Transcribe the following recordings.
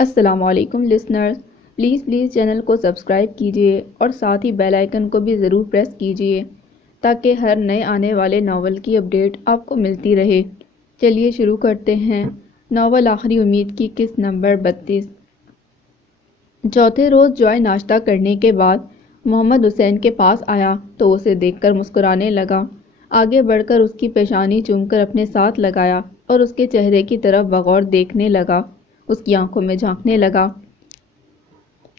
السلام علیکم listeners, please channel کو سبسکرائب کیجیے اور ساتھ ہی بیل آئیکن کو بھی ضرور پریس کیجیے تاکہ ہر نئے آنے والے ناول کی اپڈیٹ آپ کو ملتی رہے۔ چلیے شروع کرتے ہیں۔ ناول آخری امید کی قسط نمبر 32۔ چوتھے روز جوائے ناشتہ کرنے کے بعد محمد حسین کے پاس آیا تو اسے دیکھ کر مسکرانے لگا۔ آگے بڑھ کر اس کی پیشانی چوم کر اپنے ساتھ لگایا اور اس کے چہرے کی طرف بغور دیکھنے لگا، اس کی آنکھوں میں جھانکنے لگا۔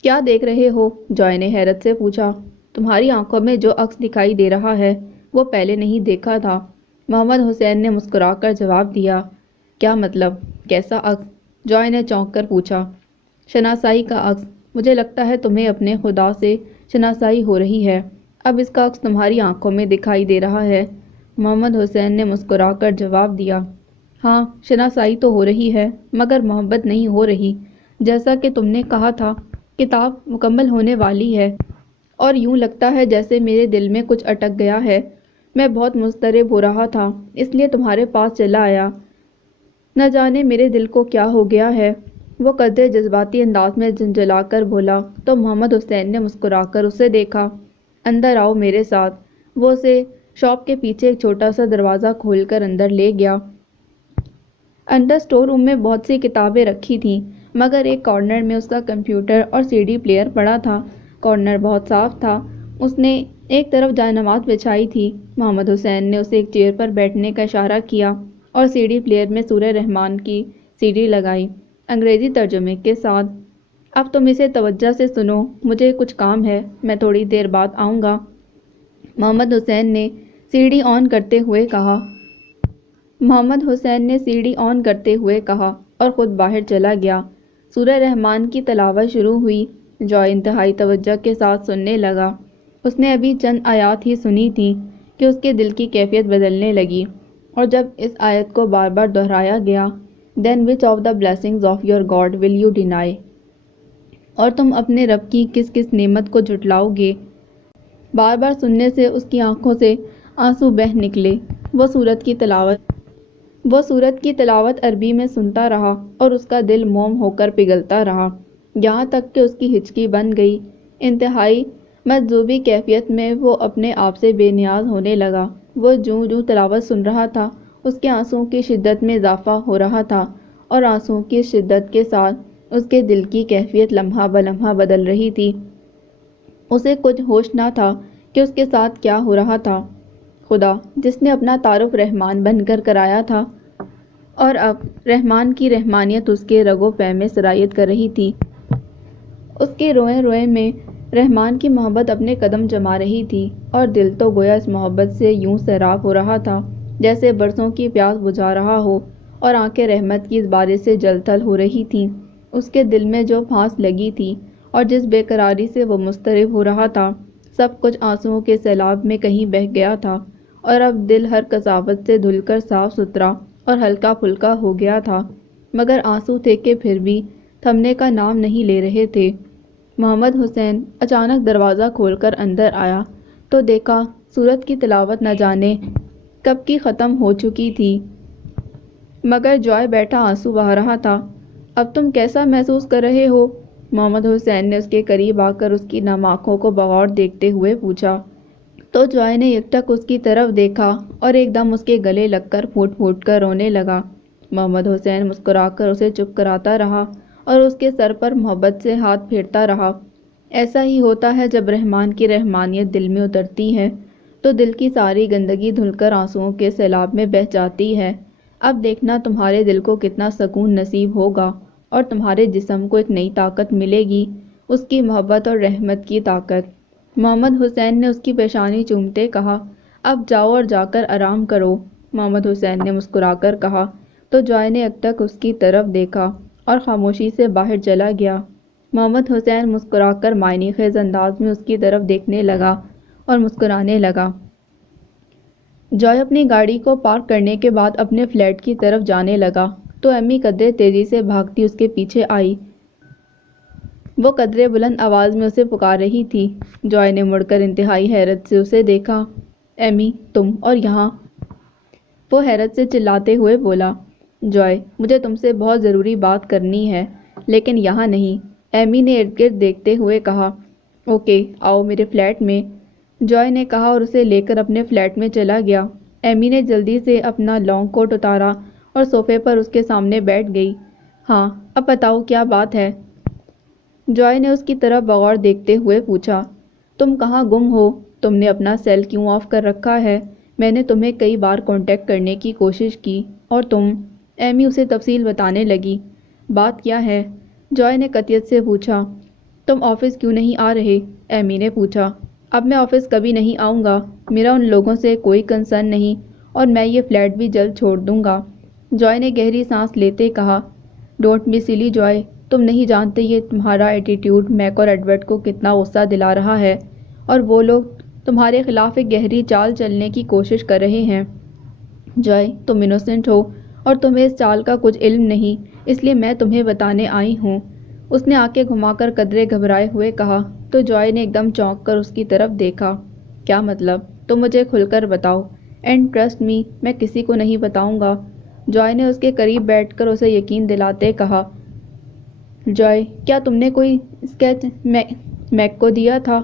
کیا دیکھ رہے ہو؟ جوائے نے حیرت سے پوچھا۔ تمہاری آنکھوں میں جو عکس دکھائی دے رہا ہے وہ پہلے نہیں دیکھا تھا، محمد حسین نے مسکرا کر جواب دیا۔ کیا مطلب؟ کیسا عکس؟ جوائے نے چونک کر پوچھا۔ شناسائی کا عکس۔ مجھے لگتا ہے تمہیں اپنے خدا سے شناسائی ہو رہی ہے، اب اس کا عکس تمہاری آنکھوں میں دکھائی دے رہا ہے، محمد حسین نے مسکرا کر جواب دیا۔ ہاں، شناسائی تو ہو رہی ہے مگر محبت نہیں ہو رہی۔ جیسا کہ تم نے کہا تھا، کتاب مکمل ہونے والی ہے اور یوں لگتا ہے جیسے میرے دل میں کچھ اٹک گیا ہے۔ میں بہت مضطرب ہو رہا تھا، اس لیے تمہارے پاس چلا آیا۔ نہ جانے میرے دل کو کیا ہو گیا ہے، وہ قدرے جذباتی انداز میں جھنجھلا کر بولا تو محمد حسین نے مسکرا کر اسے دیکھا۔ اندر آؤ میرے ساتھ، وہ اسے شاپ کے پیچھے ایک چھوٹا سا دروازہ کھول کر اندر لے گیا۔ اندر اسٹور روم میں بہت سی کتابیں رکھی تھیں مگر ایک کارنر میں اس کا کمپیوٹر اور سی ڈی پلیئر پڑا تھا۔ کارنر بہت صاف تھا، اس نے ایک طرف جائے نماز بچھائی تھی۔ محمد حسین نے اسے ایک چیئر پر بیٹھنے کا اشارہ کیا اور سی ڈی پلیئر میں سورہ رحمان کی سی ڈی لگائی، انگریزی ترجمے کے ساتھ۔ اب تم اسے توجہ سے سنو، مجھے کچھ کام ہے، میں تھوڑی دیر بعد آؤں گا، محمد حسین نے سی ڈی آن کرتے ہوئے کہا۔ محمد حسین نے سی ڈی آن کرتے ہوئے کہا اور خود باہر چلا گیا۔ سورہ رحمان کی تلاوت شروع ہوئی۔ جوائے انتہائی توجہ کے ساتھ سننے لگا۔ اس نے ابھی چند آیات ہی سنی تھیں کہ اس کے دل کی کیفیت بدلنے لگی، اور جب اس آیت کو بار بار دہرایا گیا "Then which of the blessings of your God will you deny" اور تم اپنے رب کی کس کس نعمت کو جھٹلاؤ گے، بار بار سننے سے اس کی آنکھوں سے آنسو بہہ نکلے۔ وہ سورت کی تلاوت عربی میں سنتا رہا اور اس کا دل موم ہو کر پگھلتا رہا، یہاں تک کہ اس کی ہچکی بن گئی۔ انتہائی مجذوبی کیفیت میں وہ اپنے آپ سے بے نیاز ہونے لگا۔ وہ جوں جوں تلاوت سن رہا تھا اس کے آنسوؤں کی شدت میں اضافہ ہو رہا تھا، اور آنسوؤں کی شدت کے ساتھ اس کے دل کی کیفیت لمحہ بلمحہ بدل رہی تھی۔ اسے کچھ ہوش نہ تھا کہ اس کے ساتھ کیا ہو رہا تھا۔ خدا جس نے اپنا تعارف رحمان بن کر کرایا تھا اور اب رحمان کی رحمانیت اس کے رگ و پے میں سرایت کر رہی تھی، اس کے روئے روئے میں رحمان کی محبت اپنے قدم جما رہی تھی، اور دل تو گویا اس محبت سے یوں سیراب ہو رہا تھا جیسے برسوں کی پیاس بجھا رہا ہو، اور آنکھیں رحمت کی اس بارش سے جل تھل ہو رہی تھیں۔ اس کے دل میں جو پھانس لگی تھی اور جس بے قراری سے وہ مضطرب ہو رہا تھا، سب کچھ آنسوؤں کے سیلاب میں کہیں بہہ گیا تھا، اور اب دل ہر قساوت سے دھل کر صاف ستھرا اور ہلکا پھلکا ہو گیا تھا، مگر آنسو تھے کہ پھر بھی تھمنے کا نام نہیں لے رہے تھے۔ محمد حسین اچانک دروازہ کھول کر اندر آیا تو دیکھا سورت کی تلاوت نہ جانے کب کی ختم ہو چکی تھی، مگر جوائے بیٹھا آنسو بہا رہا تھا۔ اب تم کیسا محسوس کر رہے ہو؟ محمد حسین نے اس کے قریب آ کر اس کی نم آنکھوں کو بغور دیکھتے ہوئے پوچھا۔ تو جوائے نے یکٹک اس کی طرف دیکھا اور ایک دم اس کے گلے لگ کر پھوٹ پھوٹ کر رونے لگا۔ محمد حسین مسکرا کر اسے چپ کراتا رہا اور اس کے سر پر محبت سے ہاتھ پھیرتا رہا۔ ایسا ہی ہوتا ہے جب رحمان کی رحمانیت دل میں اترتی ہے تو دل کی ساری گندگی دھل کر آنسوؤں کے سیلاب میں بہہ جاتی ہے۔ اب دیکھنا تمہارے دل کو کتنا سکون نصیب ہوگا اور تمہارے جسم کو ایک نئی طاقت ملے گی، اس کی محبت اور رحمت کی طاقت۔ محمد حسین نے اس کی پیشانی چومتے کہا۔ اب جاؤ اور جا کر آرام کرو، محمد حسین نے مسکرا کر کہا تو جوائے نے یکٹک اس کی طرف دیکھا اور خاموشی سے باہر چلا گیا۔ محمد حسین مسکرا کر معنی خیز انداز میں اس کی طرف دیکھنے لگا اور مسکرانے لگا۔ جوائے اپنی گاڑی کو پارک کرنے کے بعد اپنے فلیٹ کی طرف جانے لگا تو امی قدرے تیزی سے بھاگتی اس کے پیچھے آئی۔ وہ قدرے بلند آواز میں اسے پکار رہی تھی۔ جوائے نے مڑ کر انتہائی حیرت سے اسے دیکھا۔ ایمی، تم اور یہاں؟ وہ حیرت سے چلاتے ہوئے بولا۔ جوائے، مجھے تم سے بہت ضروری بات کرنی ہے، لیکن یہاں نہیں، ایمی نے ارد گرد دیکھتے ہوئے کہا۔ اوکے، آؤ میرے فلیٹ میں، جوائے نے کہا اور اسے لے کر اپنے فلیٹ میں چلا گیا۔ ایمی نے جلدی سے اپنا لانگ کوٹ اتارا اور صوفے پر اس کے سامنے بیٹھ گئی۔ ہاں، اب بتاؤ کیا بات ہے؟ جوائے نے اس کی طرف بغور دیکھتے ہوئے پوچھا۔ تم کہاں گم ہو؟ تم نے اپنا سیل کیوں آف کر رکھا ہے؟ میں نے تمہیں کئی بار کانٹیکٹ کرنے کی کوشش کی اور تم… ایمی اسے تفصیل بتانے لگی۔ بات کیا ہے؟ جوائے نے قطعیت سے پوچھا۔ تم آفس کیوں نہیں آ رہے؟ ایمی نے پوچھا۔ اب میں آفس کبھی نہیں آؤں گا، میرا ان لوگوں سے کوئی کنسرن نہیں اور میں یہ فلیٹ بھی جلد چھوڑ دوں گا، جوائے نے گہری سانس لیتے کہا۔ ڈونٹ بی سلی جوائے، تم نہیں جانتے یہ تمہارا ایٹیٹیوڈ میک اور ایڈورڈ کو کتنا غصہ دلا رہا ہے اور وہ لوگ تمہارے خلاف ایک گہری چال چلنے کی کوشش کر رہے ہیں۔ جوائے، تم انوسنٹ ہو اور تمہیں اس چال کا کچھ علم نہیں، اس لیے میں تمہیں بتانے آئی ہوں، اس نے آنکھیں گھما کر قدرے گھبرائے ہوئے کہا۔ تو جوائے نے ایک دم چونک کر اس کی طرف دیکھا۔ کیا مطلب؟ تم مجھے کھل کر بتاؤ، اینڈ ٹرسٹ می، میں کسی کو نہیں بتاؤں گا، جوائے نے اس کے قریب بیٹھ کر اسے یقین دلاتے کہا۔ جوائے، کیا تم نے کوئی اسکیچ میک کو دیا تھا؟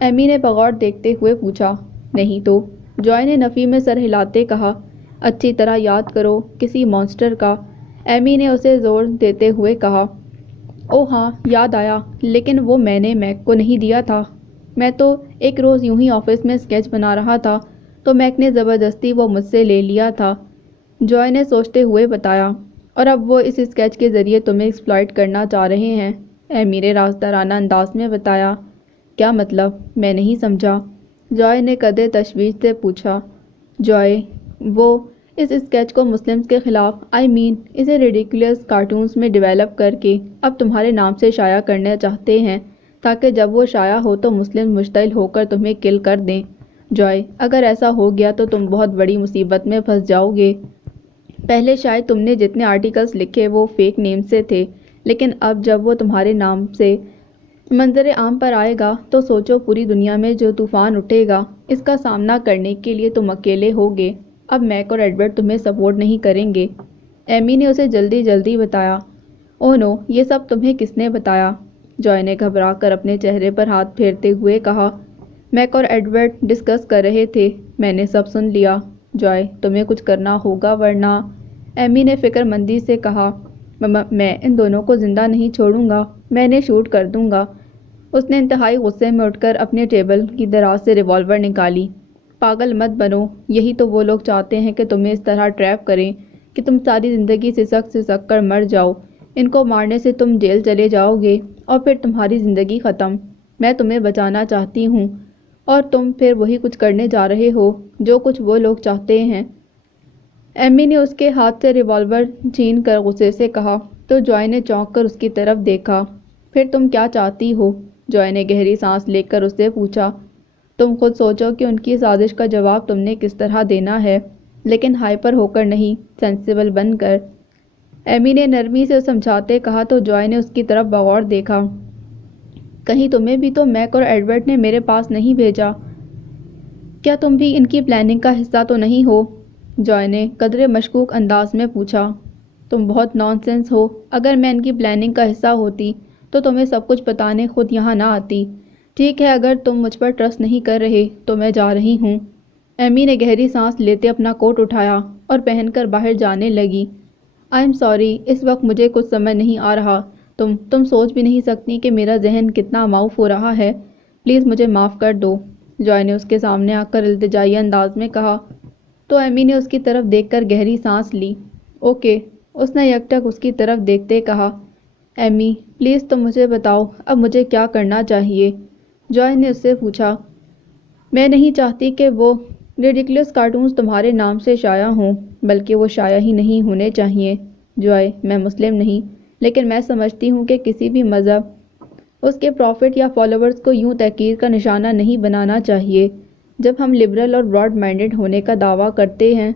ایمی نے بغور دیکھتے ہوئے پوچھا۔ نہیں تو، جوائے نے نفی میں سر ہلاتے کہا۔ اچھی طرح یاد کرو، کسی مانسٹر کا، ایمی نے اسے زور دیتے ہوئے کہا۔ او ہاں، یاد آیا، لیکن وہ میں نے میک کو نہیں دیا تھا، میں تو ایک روز یوں ہی آفس میں اسکیچ بنا رہا تھا تو میک نے زبردستی وہ مجھ سے لے لیا تھا، جوائے نے سوچتے ہوئے بتایا، اور اب وہ اس اسکیچ کے ذریعے تمہیں ایکسپلائٹ کرنا چاہ رہے ہیں، ایمی نے رازدارانہ انداز میں بتایا۔ کیا مطلب؟ میں نہیں سمجھا، جوائے نے قدرے تشویش سے پوچھا۔ جوائے، وہ اس اسکیچ کو مسلمز کے خلاف، اسے ریڈیکولس کارٹونز میں ڈیولپ کر کے اب تمہارے نام سے شائع کرنا چاہتے ہیں تاکہ جب وہ شائع ہو تو مسلم مشتعل ہو کر تمہیں کل کر دیں۔ جوائے، اگر ایسا ہو گیا تو تم بہت بڑی مصیبت میں پھنس جاؤ گے۔ پہلے شاید تم نے جتنے آرٹیکلز لکھے وہ فیک نیم سے تھے، لیکن اب جب وہ تمہارے نام سے منظر عام پر آئے گا تو سوچو پوری دنیا میں جو طوفان اٹھے گا، اس کا سامنا کرنے کے لیے تم اکیلے ہوگے۔ اب میک اور ایڈورڈ تمہیں سپورٹ نہیں کریں گے، ایمی نے اسے جلدی بتایا۔ اوہ نو، یہ سب تمہیں کس نے بتایا؟ جوائے نے گھبرا کر اپنے چہرے پر ہاتھ پھیرتے ہوئے کہا۔ میک اور ایڈورڈ ڈسکس کر رہے تھے، میں نے سب سن لیا۔ جوائے، تمہیں کچھ کرنا ہوگا ورنہ… ایمی نے فکر مندی سے کہا۔ میں ان دونوں کو زندہ نہیں چھوڑوں گا، میں انہیں شوٹ کر دوں گا، اس نے انتہائی غصے میں اٹھ کر اپنے ٹیبل کی دراز سے ریوالور نکالی۔ پاگل مت بنو، یہی تو وہ لوگ چاہتے ہیں کہ تمہیں اس طرح ٹریپ کریں کہ تم ساری زندگی سسک کر مر جاؤ، ان کو مارنے سے تم جیل چلے جاؤ گے اور پھر تمہاری زندگی ختم۔ میں تمہیں بچانا چاہتی ہوں اور تم پھر وہی کچھ کرنے جا رہے ہو جو کچھ وہ لوگ چاہتے ہیں۔ ایمی نے اس کے ہاتھ سے ریوالور چھین کر غصے سے کہا۔ تو جوائے نے چونک کر اس کی طرف دیکھا۔ پھر تم کیا چاہتی ہو؟ جوائے نے گہری سانس لے کر اس سے پوچھا۔ تم خود سوچو کہ ان کی سازش کا جواب تم نے کس طرح دینا ہے، لیکن ہائپر ہو کر نہیں، سینسیبل بن کر، ایمی نے نرمی سے سمجھاتے کہا۔ تو جوائے نے اس کی طرف بغور دیکھا۔ کہیں تمہیں بھی تو میک اور ایڈورڈ نے میرے پاس نہیں بھیجا؟ کیا تم بھی ان کی پلاننگ کا حصہ تو نہیں ہو؟ جوائے نے قدرے مشکوک انداز میں پوچھا۔ تم بہت نان سینس ہو، اگر میں ان کی پلاننگ کا حصہ ہوتی تو تمہیں سب کچھ بتانے خود یہاں نہ آتی۔ ٹھیک ہے، اگر تم مجھ پر ٹرسٹ نہیں کر رہے تو میں جا رہی ہوں، ایمی نے گہری سانس لیتے اپنا کوٹ اٹھایا اور پہن کر باہر جانے لگی۔ آئی ایم سوری، اس وقت مجھے کچھ سمجھ نہیں آ رہا، تم سوچ بھی نہیں سکتی کہ میرا ذہن کتنا معاف ہو رہا ہے، پلیز مجھے معاف کر دو، جوائے نے اس کے سامنے آ کر التجائی انداز میں کہا۔ تو ایمی نے اس کی طرف دیکھ کر گہری سانس لی۔ اوکے، اس نے یکٹک اس کی طرف دیکھتے کہا۔ ایمی، پلیز تم مجھے بتاؤ اب مجھے کیا کرنا چاہیے؟ جوائے نے اس سے پوچھا۔ میں نہیں چاہتی کہ وہ ریڈیکولس کارٹونز تمہارے نام سے شائع ہوں، بلکہ وہ شائع ہی نہیں ہونے چاہیے۔ جوائے، میں مسلم نہیں، لیکن میں سمجھتی ہوں کہ کسی بھی مذہب اس کے پروفٹ یا فالوورز کو یوں تحقیر کا نشانہ نہیں بنانا چاہیے۔ جب ہم لبرل اور براڈ مائنڈڈ ہونے کا دعویٰ کرتے ہیں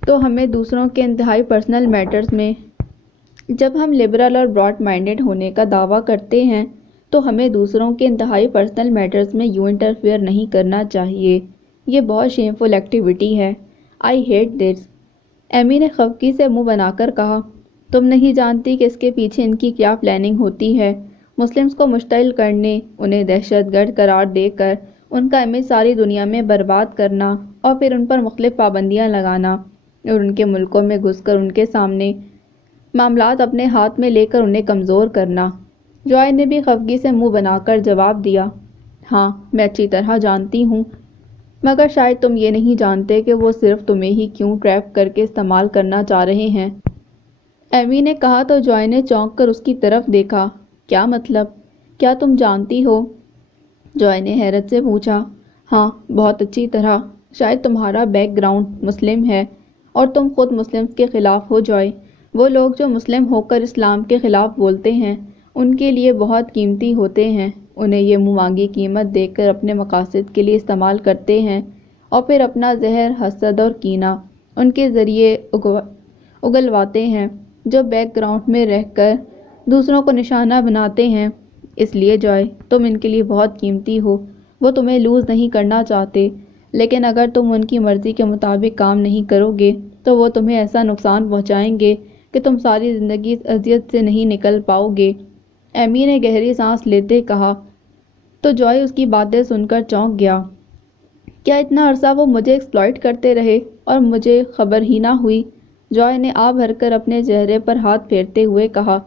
تو ہمیں دوسروں کے انتہائی پرسنل میٹرز میں یوں انٹرفیئر نہیں کرنا چاہیے۔ یہ بہت شیم فل ایکٹیویٹی ہے۔ آئی ہیٹ دس، ایمی نے خفگی سے منہ بنا کر کہا۔ تم نہیں جانتی کہ اس کے پیچھے ان کی کیا پلاننگ ہوتی ہے۔ مسلمز کو مشتعل کرنے، انہیں دہشت گرد قرار دے کر ان کا امیج ساری دنیا میں برباد کرنا اور پھر ان پر مختلف پابندیاں لگانا اور ان کے ملکوں میں گھس کر ان کے سامنے معاملات اپنے ہاتھ میں لے کر انہیں کمزور کرنا۔ جوائے نے بھی خفگی سے منہ بنا کر جواب دیا، ہاں میں اچھی طرح جانتی ہوں، مگر شاید تم یہ نہیں جانتے کہ وہ صرف تمہیں ہی کیوں ٹریپ کر کے استعمال کرنا چاہ رہے ہیں۔ ایمی نے کہا تو جوائے نے چونک کر اس کی طرف دیکھا۔ کیا مطلب؟ کیا تم جانتی ہو؟ جوائے نے حیرت سے پوچھا۔ ہاں بہت اچھی طرح، شاید تمہارا بیک گراؤنڈ مسلم ہے اور تم خود مسلمز کے خلاف ہو جوائے۔ وہ لوگ جو مسلم ہو کر اسلام کے خلاف بولتے ہیں ان کے لیے بہت قیمتی ہوتے ہیں، انہیں یہ منہ مانگی قیمت دے کر اپنے مقاصد کے لیے استعمال کرتے ہیں اور پھر اپنا زہر، حسد اور کینہ ان کے ذریعے اگلواتے ہیں، جو بیک گراؤنڈ میں رہ کر دوسروں کو نشانہ بناتے ہیں۔ اس لیے جوائے تم ان کے لیے بہت قیمتی ہو، وہ تمہیں لوز نہیں کرنا چاہتے، لیکن اگر تم ان کی مرضی کے مطابق کام نہیں کرو گے تو وہ تمہیں ایسا نقصان پہنچائیں گے کہ تم ساری زندگی اس اذیت سے نہیں نکل پاؤ گے۔ ایمی نے گہری سانس لیتے کہا تو جوائے اس کی باتیں سن کر چونک گیا۔ کیا اتنا عرصہ وہ مجھے ایکسپلائٹ کرتے رہے اور مجھے خبر ہی نہ ہوئی؟ جوائے نے آہ بھر کر اپنے چہرے پر ہاتھ پھیرتے ہوئے کہا،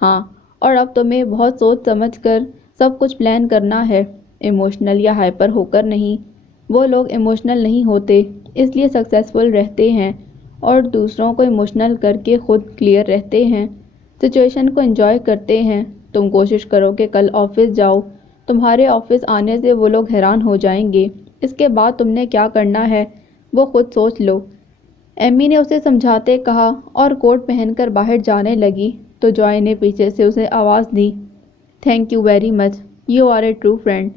ہاں، اور اب تمہیں بہت سوچ سمجھ کر سب کچھ پلان کرنا ہے، ایموشنل یا ہائپر ہو کر نہیں۔ وہ لوگ ایموشنل نہیں ہوتے، اس لیے سکسیسفل رہتے ہیں اور دوسروں کو ایموشنل کر کے خود کلیئر رہتے ہیں، سچویشن کو انجوائے کرتے ہیں۔ تم کوشش کرو کہ کل آفس جاؤ، تمہارے آفس آنے سے وہ لوگ حیران ہو جائیں گے، اس کے بعد تم نے کیا کرنا ہے وہ خود سوچ لو۔ ایمی نے اسے سمجھاتے کہا اور کوٹ پہن کر باہر جانے لگی تو جوائے نے پیچھے سے اسے آواز دی، thank you very much, you are a true friend.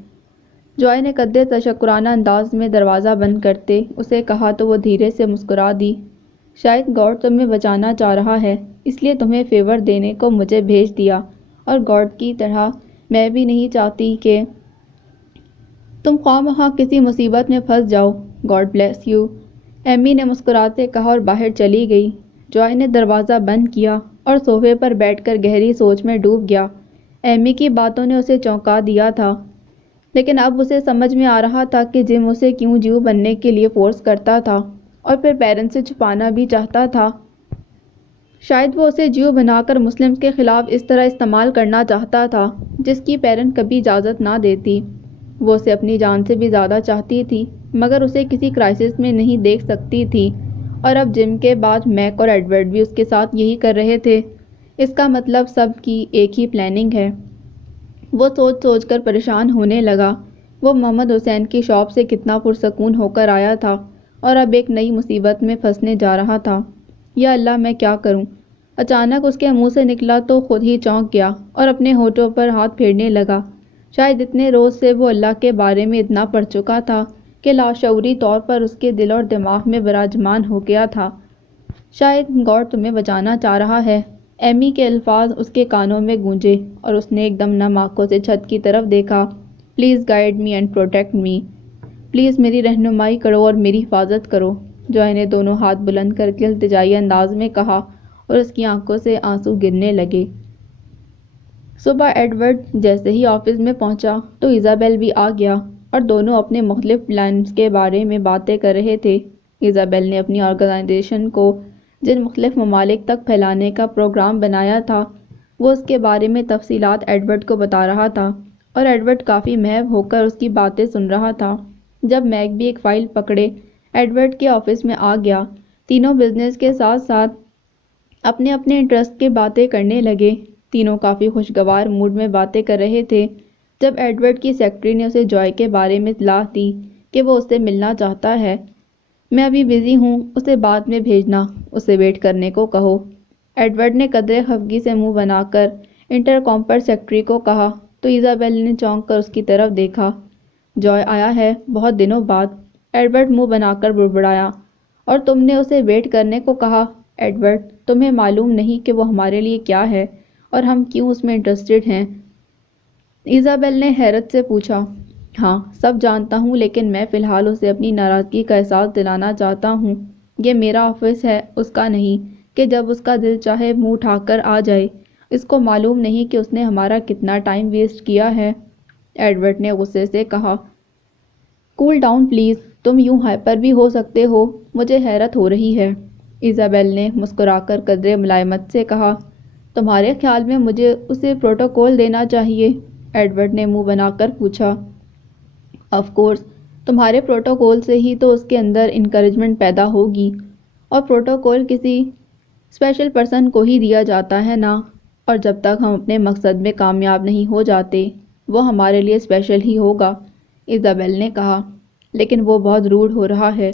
Joy نے قدرے تشکرانہ انداز میں دروازہ بند کرتے اسے کہا تو وہ دھیرے سے مسکرا دی، شاید گاڈ تمہیں بچانا چاہ رہا ہے، اس لیے تمہیں فیور دینے کو مجھے بھیج دیا، اور گاڈ کی طرح میں بھی نہیں چاہتی کہ تم خواہ مخواہ کسی مصیبت میں پھنس جاؤ۔ گاڈ بلیس یو، ایمی نے مسکراتے کہا اور باہر چلی گئی۔ جوائے نے دروازہ بند کیا اور صوفے پر بیٹھ کر گہری سوچ میں ڈوب گیا۔ ایمی کی باتوں نے اسے چونکا دیا تھا، لیکن اب اسے سمجھ میں آ رہا تھا کہ جم اسے کیوں جیو بننے کے لیے فورس کرتا تھا اور پھر پیرنٹس سے چھپانا بھی چاہتا تھا۔ شاید وہ اسے جیو بنا کر مسلمز کے خلاف اس طرح استعمال کرنا چاہتا تھا جس کی پیرنٹ کبھی اجازت نہ دیتی۔ وہ اسے اپنی جان سے بھی زیادہ چاہتی تھی، مگر اسے کسی کرائسس میں نہیں دیکھ سکتی تھی، اور اب جم کے بعد میک اور ایڈورڈ بھی اس کے ساتھ یہی کر رہے تھے۔ اس کا مطلب سب کی ایک ہی پلاننگ ہے۔ وہ سوچ سوچ کر پریشان ہونے لگا۔ وہ محمد حسین کی شاپ سے کتنا پرسکون ہو کر آیا تھا اور اب ایک نئی مصیبت میں پھنسنے جا رہا تھا۔ یا اللہ میں کیا کروں؟ اچانک اس کے منہ سے نکلا تو خود ہی چونک گیا اور اپنے ہونٹوں پر ہاتھ پھیرنے لگا۔ شاید اتنے روز سے وہ اللہ کے بارے میں اتنا پڑھ چکا تھا کہ لاشعوری طور پر اس کے دل اور دماغ میں براجمان ہو گیا تھا۔ شاید گاڈ تمہیں بچانا چاہ رہا ہے۔ ایمی کے الفاظ اس کے کانوں میں گونجے اور اس نے ایک دم نم آنکھوں سے چھت کی طرف دیکھا۔ Please guide me and protect me, please میری رہنمائی کرو اور میری حفاظت کرو، جوائے نے دونوں ہاتھ بلند کر کے التجائی انداز میں کہا اور اس کی آنکھوں سے آنسو گرنے لگے۔ صبح ایڈورڈ جیسے ہی آفس میں پہنچا تو ایزابیل بھی آ گیا اور دونوں اپنے مختلف پلانز کے بارے میں باتیں کر رہے تھے۔ ایزابیل نے اپنی آرگنائزیشن کو جن مختلف ممالک تک پھیلانے کا پروگرام بنایا تھا وہ اس کے بارے میں تفصیلات ایڈورڈ کو بتا رہا تھا، اور ایڈورڈ کافی محو ہو کر اس کی باتیں سن رہا تھا۔ جب میک بھی ایک فائل پکڑے ایڈورڈ کے آفس میں آ گیا، تینوں بزنس کے ساتھ ساتھ اپنے اپنے انٹرسٹ کی باتیں کرنے لگے۔ تینوں کافی خوشگوار موڈ میں باتیں کر رہے تھے جب ایڈورڈ کی سیکرٹری نے اسے جوائے کے بارے میں اطلاع دی کہ وہ اس سے ملنا چاہتا ہے۔ میں ابھی بزی ہوں، اسے بعد میں بھیجنا، اسے ویٹ کرنے کو کہو۔ ایڈورڈ نے قدرے خفگی سے منہ بنا کر انٹر کام پر سیکرٹری کو کہا تو ایزابیل نے چونک کر اس کی طرف دیکھا۔ جوائے آیا ہے بہت دنوں بعد، ایڈورڈ منہ بنا کر بڑبڑایا، اور تم نے اسے ویٹ کرنے کو کہا۔ ایڈورڈ تمہیں معلوم نہیں کہ وہ ہمارے لیے کیا ہے اور ہم کیوں اس میں انٹرسٹڈ ہیں؟ ایزابیل نے حیرت سے پوچھا۔ ہاں سب جانتا ہوں، لیکن میں فی الحال اسے اپنی ناراضگی کا احساس دلانا چاہتا ہوں۔ یہ میرا آفس ہے، اس کا نہیں۔ کہ جب اس کا دل چاہے منہ اٹھا کر آ جائے۔ اس کو معلوم نہیں کہ اس نے ہمارا کتنا ٹائم ویسٹ کیا ہے۔ ایڈورڈ نے غصے سے کہا۔ کول ڈاؤن پلیز، تم یوں ہائپر بھی ہو سکتے ہو، مجھے حیرت ہو رہی ہے۔ ایزابیل نے مسکرا کر قدرے ملائمت سے کہا۔ تمہارے خیال میں مجھے اسے پروٹوکول دینا چاہیے؟ ایڈورڈ نے منہ بنا کر پوچھا۔ آف کورس، تمہارے پروٹوکول سے ہی تو اس کے اندر انکریجمنٹ پیدا ہوگی، اور پروٹوکول کسی اسپیشل پرسن کو ہی دیا جاتا ہے نا، اور جب تک ہم اپنے مقصد میں کامیاب نہیں ہو جاتے وہ ہمارے لیے اسپیشل ہی ہوگا، ایزابیل نے کہا۔ لیکن وہ بہت روڈ ہو رہا ہے،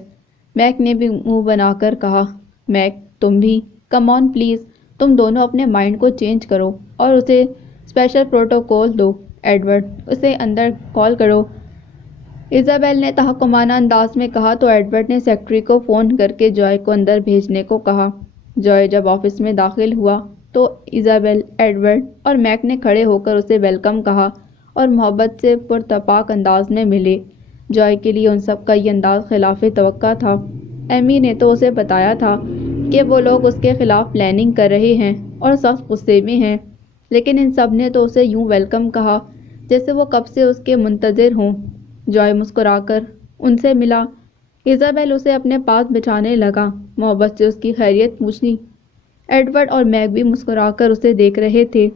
میک نے بھی منہ بنا کر کہا۔ میک، تم بھی، کم آن پلیز، تم دونوں اپنے مائنڈ کو چینج کرو اور اسے اسپیشل پروٹوکول دو۔ ایڈورڈ، اسے اندر کال کرو، ایزابیل نے تحکمانہ انداز میں کہا تو ایڈورڈ نے سیکرٹری کو فون کر کے جوائے کو اندر بھیجنے کو کہا۔ جوائے جب آفس میں داخل ہوا تو ایزابیل، ایڈورڈ اور میک نے کھڑے ہو کر اسے ویلکم کہا اور محبت سے پرتپاک انداز میں ملے۔ جوائے کے لیے ان سب کا یہ انداز خلاف توقع تھا۔ ایمی نے تو اسے بتایا تھا کہ وہ لوگ اس کے خلاف پلاننگ کر رہے ہیں اور سخت غصے میں ہیں، لیکن ان سب نے تو اسے یوں ویلکم کہا جیسے وہ کب سے اس کے منتظر ہوں۔ جوائے مسکرا کر ان سے ملا۔ ایزابیل اسے اپنے پاس بٹھانے لگا، محبت سے اس کی خیریت پوچھی۔ ایڈورڈ اور میک بھی مسکرا کر اسے دیکھ رہے تھے۔